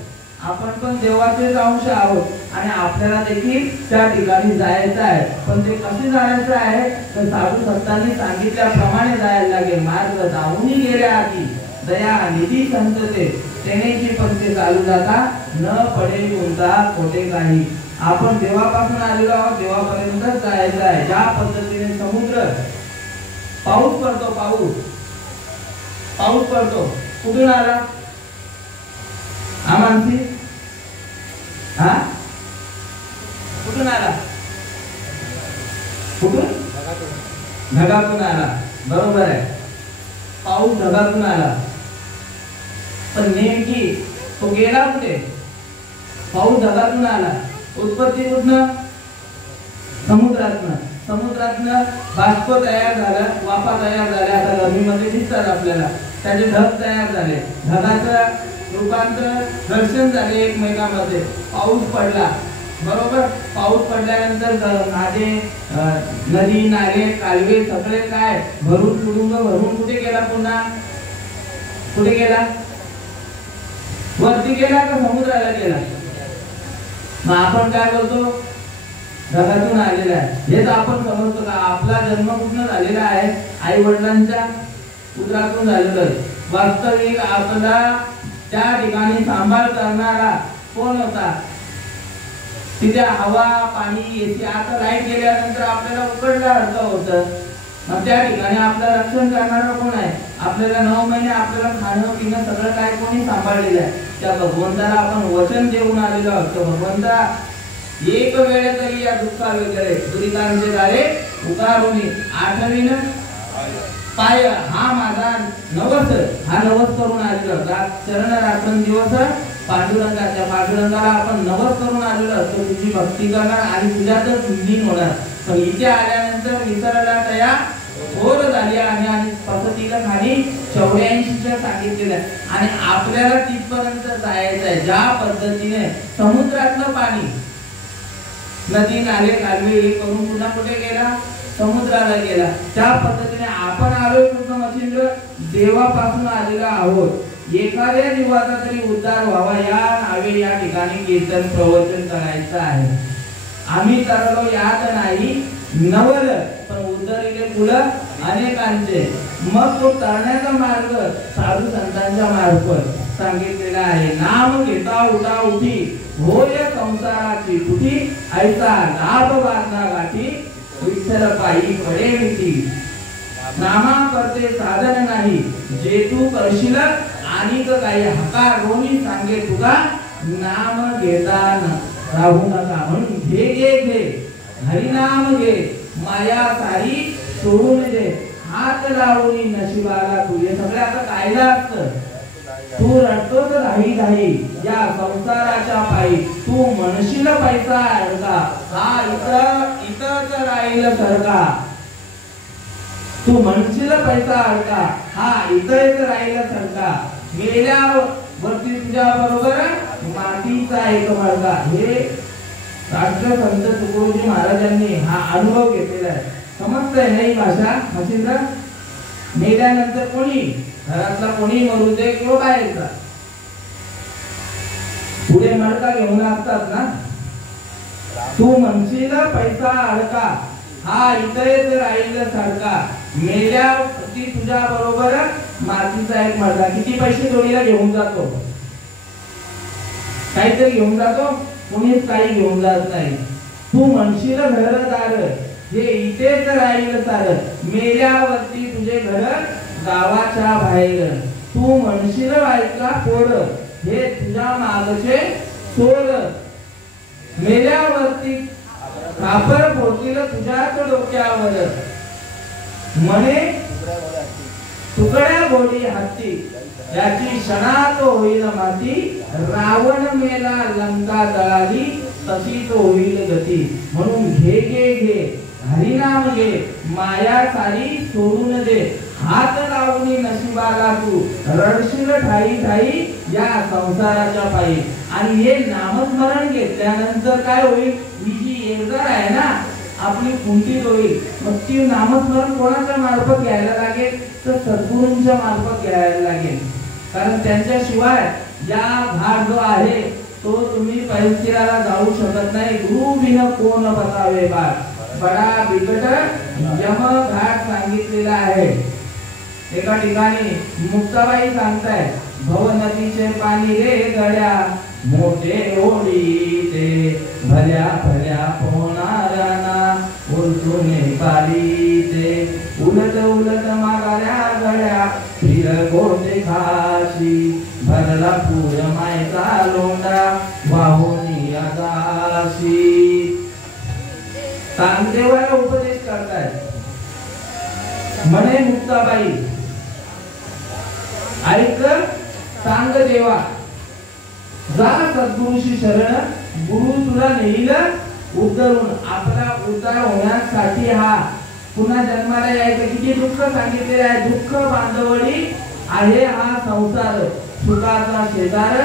आपण पण देवाचेच अंश आहोत. आणि आपल्याला देखील त्या ठिकाणी जायचं आहे. पण ते कसे जायचं आहे? तर साधू संतांनी सांगितल्याप्रमाणे जायला लागेल. मार्ग जाऊनही गेल्या आधी दया निधी संतते तेनेची पंक्ती चालू जाता न पडे कोणता खोटे काही. आपण देवापासून आलेलो आहोत, देवापर्यंत जायचं आहे. ज्या पद्धतीने समुद्र पाऊस पडतो कुठून आला? मानसी कुठून आला? कुठून? ढगातून आला. बरोबर आहे, पाऊस ढगातून आला. पण नेमकी तो गेला कुठे? पाऊस ढगातून आला. उत्पत्ती कुठनं? समुद्रातनं बाष्प तयार झाला, वाफा तयार झाल्या. आता गरमीमध्ये दिसतात आपल्याला. त्याचे ढग तयार झाले. ढगाचं रूपांतर घर्षण झाले एकमेकांमध्ये. पाऊस पडला. बरोबर. पाऊस पडल्यानंतर माझे नदी नाले कालवे सगळे काय भरून कुठे गेला? पुन्हा कुठे गेला? वरती गेला का समुद्राला गेला? मग आपण काय बोलतो? ढगातून आलेला आहे. हेच आपण समजतो का आपला जन्म कुठून झालेला आहे? आई वडिलांच्या उदरातून झालेला आहे. वास्तविक आपला त्या ठिकाणी सांभाळ करणारा कोण होता? तिथे हवा पाणी एसी. आता लाईट गेल्यानंतर आपल्याला उकडल्यासारखं होतं. मग त्या ठिकाणी आपलं रक्षण करणारा कोण आहे? आपल्याला 9 महिने आपल्याला खाणं पिणं सगळं काय कोणी सांभाळलेलं आहे? त्या भगवंताला आपण वचन देऊन आलेलो आहोत. भगवंता एक वेळ तरी या दुःखा वगैरे दुरितांचे दारे उगारुनी आठवीन पाय हा माझा नवस हा नवस करून आलेलो. चरण रात्र दिवस पांडुरंगाच्या पांडुरंगाला आपण नवस करून आलेलो असतो. तुझी भक्ती करणार आणि तुझ्यातच लीन होणार. पण इथे आल्यानंतर विसरायला तया थोर झाली आणि पद्धतीला खाली 84 सांगितलेलं आहे. आणि आपल्याला तिथपर्यंत जायचं आहे. ज्या पद्धतीने समुद्रातलं पाणी नदी नाले कालवे हे करून पुन्हा कुठे गेला? समुद्राला गेला. त्या पद्धतीने आपण आलोय कुठं मच्छिंद्र देवापासून आलेला आहोत. एखाद्या जीवाचा तरी उद्धार व्हावा या नावे या ठिकाणी कीर्तन प्रवचन करायचं आहे. आम्ही तरलो यात नाही नवल पण उद्धरिले कुल अनेकांचे. मग तो तरण्याचा मार्ग साधू संतांच्या मार्फत सांगितलेला आहे. नाम घेता उठा उठी होय संसाराची तुठी ऐसा लाभ वाजना गाठी विठ्ठल पायी पडे विठी. नामा करते साधन नाही जे तू करशील आणि काही हकार रोनी सांगे तुका नाम घेता राहू नका. म्हणून घे घे घे हरिनाम घे माया सारी सोडून दे. हात लावून नशिबाला तुझे सगळे आता कायदा असतं. तू रडतोच राही राही या संसाराच्या पायी. तू म्हणशील पैसा अडका हा इथंच राहील सरका. तू म्हणशील पैसा अडका हा इथंच राहील सरका. गेल्यावरती तुझ्या बरोबर मातीचा एक मडका. हे राष्ट्रसंत तुकडोजी महाराजांनी हा अनुभव घेतलेला आहे. समजतंय नाही भाषा मच्छिंद्र? मेल्यानंतर कोणी घरातला कोणी मरू दे किंवा बाहेरचा पुढे मडका घेऊन असतात ना. तू म्हणशील पैसा अडका हा इथेच राहील सारखा. मेल्यावरती तुझ्या बरोबर मातीचा एक मडका. किती पैसे जोडीला घेऊन जातो? काहीतरी घेऊन जातो? कोणीच काही घेऊन जात नाही. तू म्हणशील घरदार हे इथेच राहील सार. मेल्यावरती तुझे घर गावाच्या बाहेर. तू म्हणशील बायका पोर हे तुझ्या मागचे चोर. मेल्यावरती कापर पोचील तुझ्याच डोक्यावर. म्हणे तुकड्या घोडी हत्ती याची क्षणात होईल माती. रावण मेला लंका जळाली तशी तो होईल गती. म्हणून घे घे घे हरिनाम घे माया सारी सोडून दे. हात लावून नशिबाला तू रडशील ठाई ठाई या संसाराच्या पायी. आणि हे नामस्मरण घेतल्यानंतर काय होईल? ही जी एकदार आहे ना आपली कुंठित होईल. मग ती नामस्मरण कोणाच्या मार्फत घ्यायला लागेल? तर सद्गुरूंच्या मार्फत घ्यायला लागेल. कारण त्यांच्याशिवाय या भाग जो आहे तो तुम्ही पैलतीराला जाऊ शकत नाही. गुरु बिन कोण बतावे बाग बडा बिकट यम घाट सांगितलेला आहे. एका ठिकाणी मुक्ताबाई सांगताय भव नदीचे पाणी रे गड्या मोठे ओढी ते भल्या भल्या पोनाराना उलटून पाली ते. उलट उलट मागाऱ्या गड्या फिर गोटे खाशी भरला पूर मायचा लोंडा वाहुनी आकाशी. तांदेवाला उपदेश करताय. म्हणे मुक्ताबाई ऐक सांग देवा जा सद्गुरूशी शरण. गुरु तुला नेईल उद्धरून. आपला उद्धार होण्यासाठी हा पुन्हा जन्माला यायचं. किती दुःख सांगितलेले आहे. दुःख बांधवडी आहे हा संसार सुखाचा शेजार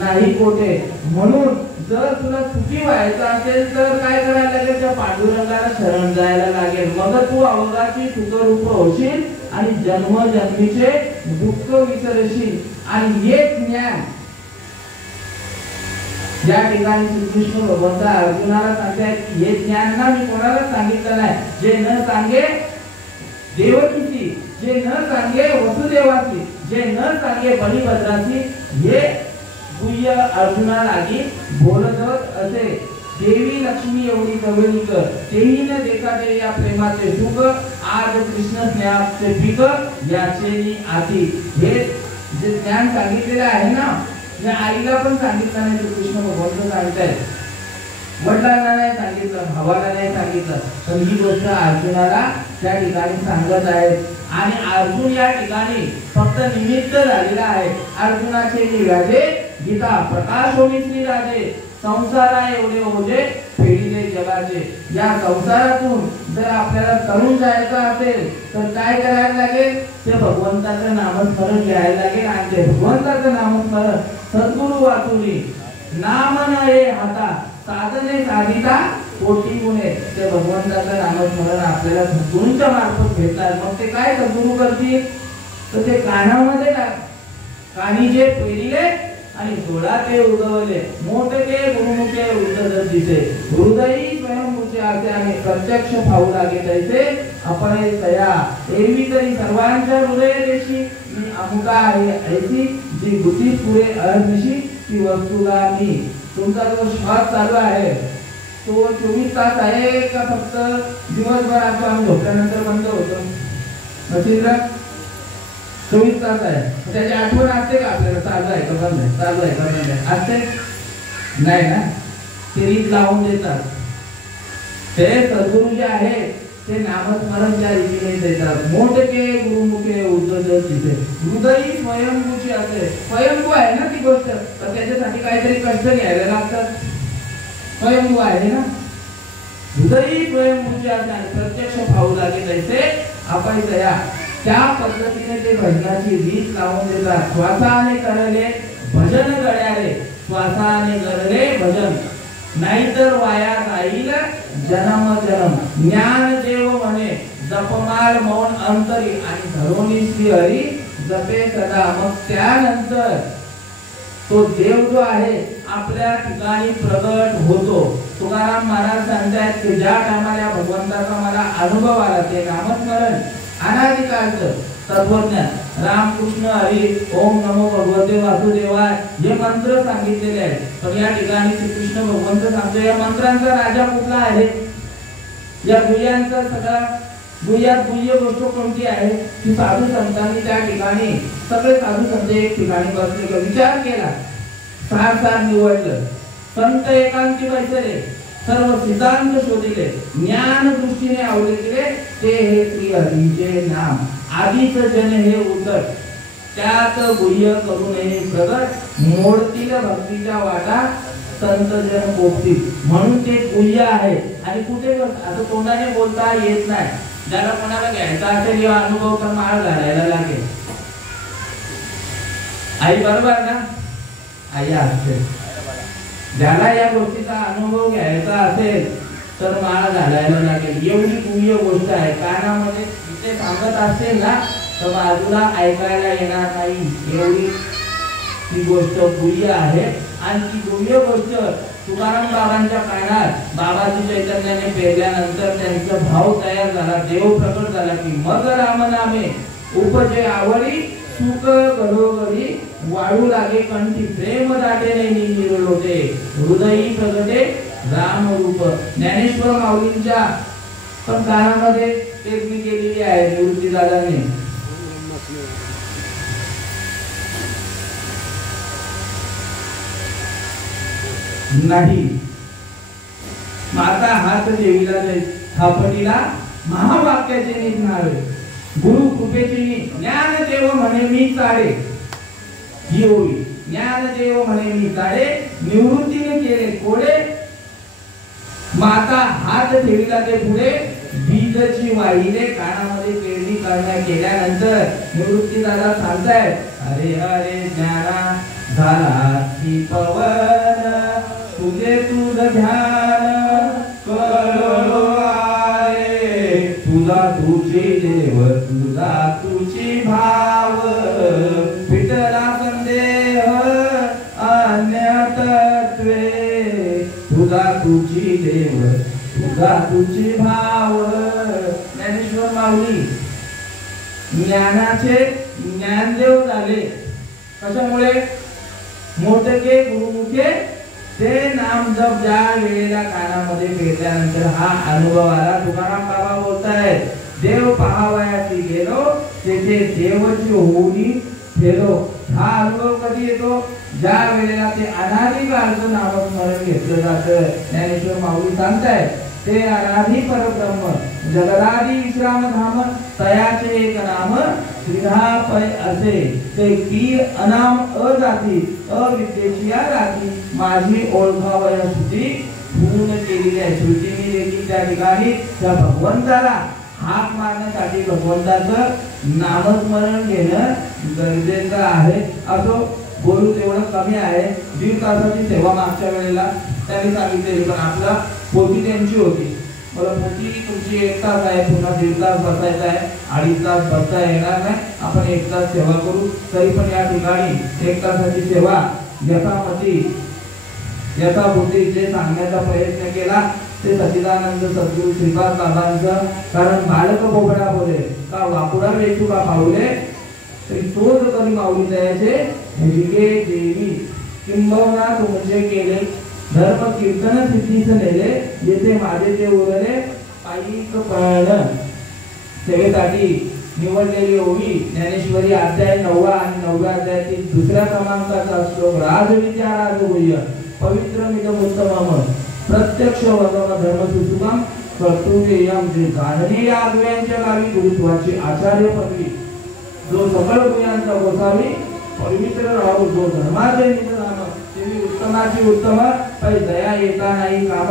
नाही कोठे. म्हणून जर तुला सुखी व्हायचं असेल तर काय करायला लागेल? त्या पांडुरंगाला शरण जायला लागेल. मग तू अवघाची सुखरूप होशील आणि जन्मजन्मीचे दुःख विसरशील. आणि हे ज्ञान या ठिकाणी श्रीकृष्ण भगवंत अर्जुनाला सांगतायत की हे ज्ञान ना मी कोणाला सांगितलं नाही. जे न सांगे देवकीची, जे न सांगे वसुदेवाची, जे न सांगे बलिभद्राची, हे गुह्य अर्जुनाला बोलत असे. देवी लक्ष्मी एवढी जवळी कर, तेही न देखा दे या प्रेमाचे सुख, आज कृष्ण स्नेहाचे पीक याचे आती. हे जे ज्ञान सांगितलेलं आहे ना, या आईला पण सांगितलं नाही, तो कृष्ण भगवंत सांगताय. वडिलांना नाही सांगितलं, भावाला नाही सांगितलं, पण ही गोष्ट अर्जुनाला त्या ठिकाणी सांगत आहेत. आणि अर्जुन या ठिकाणी फक्त निमित्त झालेला आहे. अर्जुनाचे निराजे गीता प्रकाश होमी श्री राजे, संसारा एवढे ओझे फेडिले जगाचे. या संसारातून जर आपल्याला तरुण जायचं असेल तर काय करायला लागेल? ते भगवंताचं नामस्मरण घ्यायला लागेल. आणि ते भगवंताचं नामस्मरण सद्गुरु वाचुनी नाम नये हाता, साधने साधिता कोटी गुणे. ते भगवंताचं नामस्मरण आपल्याला सद्गुरूंच्या मार्फत भेटणार. मग ते काय सद्गुरू करतील? तर ते कानामध्ये कानी जे पेरिले आणि सोळा ते उगवले, मोठे गुरुमुखे उद्धत दिसे, हृदयी स्वयंभूचे असे आणि प्रत्यक्ष पाहू लागे तैसे आपण तया. एरवी तरी सर्वांच्या हृदय देशी मी अमुका आहे ऐसी, जी बुद्धी पुरे अहर्निशी ती वस्तूला मी. तुमचा जो श्वास चालू आहे तो 24 तास आहे का फक्त दिवसभर असतो आम्ही झोपल्यानंतर बंद होतो? मशीनला 24 तास आहे. त्याची आठवण असते का आपल्याला? चालू आहे का बंद आहे, चालू आहे का बंद आहे असते? नाही ना. ते रीत लावून देतात. ते सद्गुरू जे आहे ते नामस्मरण त्या रीतीने देतात. मोठे गुरुमुखे उद्धत दिसे, हृदयी स्वयंभूची असे. स्वयंभू आहे ना ती गोष्ट, तर त्याच्यासाठी काहीतरी कष्ट घ्यायला लागतात. स्वयंभू आहे ना, हृदयी स्वयंभूचे असे आणि प्रत्यक्ष पाहू लागे तैसे आपण तया. त्या पद्धतीने ते भजनाची रीत लावून देतात. श्वासाने करले भजन गड्यारे, श्वासाने करले भजन, नाहीतर वाया जाईल जन्म जन्म. ज्ञान देव म्हणे जपमाल मौन अंतरी, आणि धरोनी श्री हरी जपे सदा. मग त्यानंतर तो देव जो आहे आपल्या ठिकाणी प्रगट होतो. तुकाराम महाराज सांगतात की ज्या टायमाला भगवंताचा मला अनुभव आला ते नामस्मरण अनादिकालचं तत्वज्ञान रामकृष्ण हरी ओम नमो भगवते वासुदेवाय हे मंत्र सांगितलेले आहेत. पण या ठिकाणी श्रीकृष्ण भगवंत सांगतो या मंत्रांचा राजा कुठला आहे? या गुह्यांचा सगळा गुह्यात गुह्य गोष्ट कोणती आहे? की साधू संतांनी त्या ठिकाणी सगळे साधू संत एक ठिकाणी बसले, विचार केला, सार निवडलं, संत एकांती बसले, सर्व सिद्धांत शोधिले, ज्ञान दृष्टीने आवडले गेले, ते हे श्री हरीचे नाम. आधीच जन हे उद्धट, त्यात गुह्य करू नये प्रगट, मोडतील भक्तीच्या वाटा संत जन पोपतील. म्हणून ते गुह्य आहे. आणि कुठे असं तोंडाने बोलता येत नाही. ज्याला कोणाला घ्यायचा असेल या अनुभव तर माळ घालायला लागेल. आई बरोबर ना? आई असते. ज्याला या गोष्टीचा अनुभव घ्यायचा असेल तर माळ घालायला लागेल. एवढी गुह्य गोष्ट आहे. कानामध्ये इथे सांगत असेल ना तर बाजूला ऐकायला येणार नाही. एवढी ही गोष्ट गुह्य आहे. आणि ती गुह्य गोष्ट तुकाराम बाबांच्या कानात बाबाजी चैतन्याने पेरल्यानंतर त्यांचा भाव तयार झाला, देव प्रकट झाला की मग राम नामे उपजे आवडी, सुख घडोघडी वाढू लागे कंठी, प्रेम दाटे नाही निरलोटे, हृदयी प्रगटे राम रूप. ज्ञानेश्वर माऊलींच्या पण कानामध्ये पेरणी केलेली आहे निवृत्ती दादाने. नाही माता हात देवीला थापटीला महावाक्याचे निघणारे, गुरु कृपेची ज्ञान देव म्हणे मी चाळे. ही होई ज्ञान देव म्हणे मी चाळे, निवृत्तीने केले कोडे, माता हात ठेवीला ते पुढे, बीजची वाहिले. कानामध्ये पेरणी करण्या केल्यानंतर निवृत्ती दादा सांगतायत अरे अरे ज्ञाना झाला की पवन, तुझे तुझ ध्यान करो आरे, तुझा तुझे देव तुझा तुझी भाव, विठला संदेह अन्य तत्वे, तुझा तुझी देव तुझा तुझी भाव. ज्ञानेश्वर माऊली ज्ञानाचे ज्ञानदेव झाले. कशामुळे? मोठके गुरुमुखे ते नाम जप ज्या वेळेला कानामध्ये पेटल्यानंतर हा अनुभव आला. तुकाराम बाबा बोलतायत, देव पाहावयाची गेलो तेथे देवची होऊनी फेलो. हा अनुभव कधी येतो? ज्या वेळेला ते अनादिकालचं नामस्मरण घेतलं जातं. ज्ञानेश्वर माऊली सांगतायत, ते अनादि परब्रह्म जगदादि विश्राम धाम तयाचे एक नाम श्रीधापय असे. ते पीर अनाम अजाती अविद्येची राती माझी ओळखावया श्रुती पूर्ण केलेली आहे. श्रुतीने देखील त्या ठिकाणी त्या भगवंताला हाक मारण्यासाठी भगवंताचं नामस्मरण घेणं गरजेचं आहे. असो बोलू तेवढं कमी आहे. 1.5 तासाची सेवा मागच्या वेळेला त्यांनी सांगितलेली, पण आपला पोथी त्यांची होती. मला पोथी तुमची 1 तास आहे, पुन्हा 1.5 तास बसायचा आहे, 2.5 तास बसता येणार नाही. आपण 1 तास सेवा करू. तरी पण या ठिकाणी 1 तासाची सेवा यथामती यथाभूती जे सांगण्याचा प्रयत्न केला ते सच्चिदानंद सद्गुरू श्रीपाद बाबांचं. कारण बालक बोबडा बोले का वाकुडा वेचू का पाऊले तरी तोच कधी माऊली दयाचे भिगे देवी. किंबहुना तुमचे केले धर्म कीर्तन सिद्धीस नेले येथे माझे ते उरले पायीक पळण. सेवेसाठी निवडलेली ओवी ज्ञानेश्वरी अध्याय 9 आणि 9व्या अध्यायातील 2ऱ्या क्रमांकाचा श्लोक. राजविद्या राजगुह्य पवित्र निगमोत्तमम प्रत्यक्ष वगम धर्म सुसुगम कर्तृत्वयम. जे गाढणे या आज्ञांच्या गावी गुरुत्वाची आचार्य पदवी. जो सकळ गुणांचा गोसावी पवित्र राहू. जो धर्माचे निधनाम तेवी उत्तमाची उत्तम पै दया येता नाही काम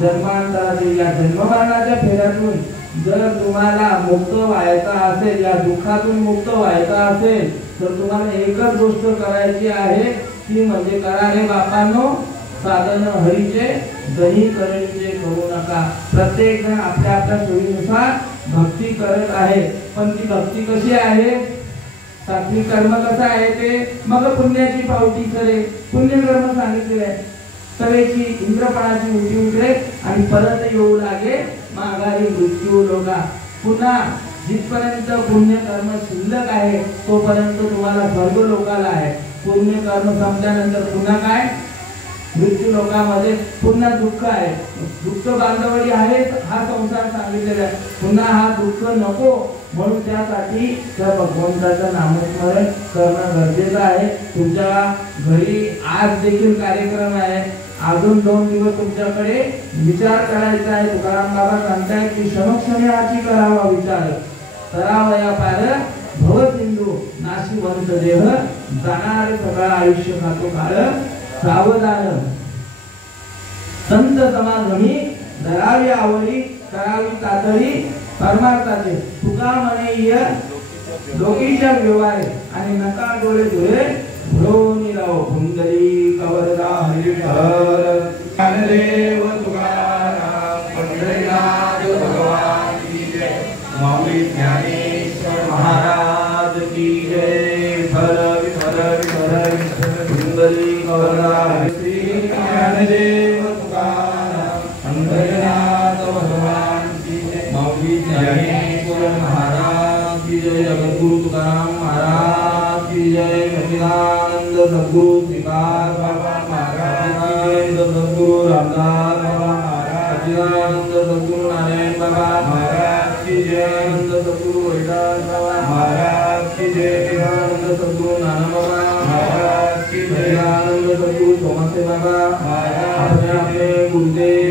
जन्मांतराचे. या जन्ममरणाच्या फेऱ्यातून जर तुम्हाला मुक्त व्हायचा असेल, या दुःखातून मुक्त व्हायचा असेल तर तुम्हाला एकच गोष्ट करायची आहे, ती म्हणजे करा रे बापांनो साधन हरीचे दही करणीचे करू नका. प्रत्येक जण आपल्या आपल्या सोयीनुसार भक्ती करत आहे, पण ती भक्ती कशी आहे? सात्विक कर्म कसं आहे ते? मग पुण्याची पावती करे. पुण्यकर्म सांगितलेले आहे. तवेची इंद्रपणाची उठी उतरे आणि परत येऊ लागे माघारी मृत्यू लोका. पुन्हा जिथपर्यंत पुण्यकर्म शिल्लक आहे तोपर्यंत तुम्हाला स्वर्ग लोकाला आहे. पुण्यकर्म संपल्यानंतर पुन्हा काय? मृत्यू लोकामध्ये पुन्हा दुःख आहे. दुःख बांधवडी आहे हा संसार सांगितलेला आहे. पुन्हा हा दुःख नको म्हणून त्यासाठी त्या भगवंताचं नामस्मरण करणं गरजेचं आहे. तुमच्या घरी आज देखील कार्यक्रम आहे. अजून 2 दिवस तुमच्याकडे विचार करायचा आहे. तुकाराम बाबा सांगतायत की क्षणोक्षणी आची करावा विचार करावया पार भव सिंधू नाशिवंत देह जाणार सगळं आयुष्य खातो काळ सावधान. संत समागमी धरावी आवडी करावी तातडी परमार्थाचे. तुका म्हणे लोकीच्या व्यवहारे आणि नका डोळे धुळे भ्रोनी राव कुंडली कवरदा हरिहर. ज्ञानदेव तुकाराम पंढरीनाथ भगवान की जय. माऊली ज्ञानेश्वर महाराज की जय. हर विठ्ठल कुंडली कवरदा. श्री ज्ञानदेव तुकाराम पंढरीनाथ भगवान की जय. माऊली ज्ञानेश्वर महाराज की जय. जगद्गुरु तुकाराम महाराज की जय. सच्चिदानंद सद्गुरु श्रीपाद बाबा महाराज की जय. सद्गुरु रामदास बाबा महाराज. सच्चिदानंद सद्गुरु नारायण बाबा महाराज की जय. सद्गुरु वैदास बाबा महाराज की जय. सच्चिदानंद सद्गुरु नाना बाबा महाराज की जय. सच्चिदानंद सद्गुरु सोमसे बाबा महाराज. अपने गुरुदेव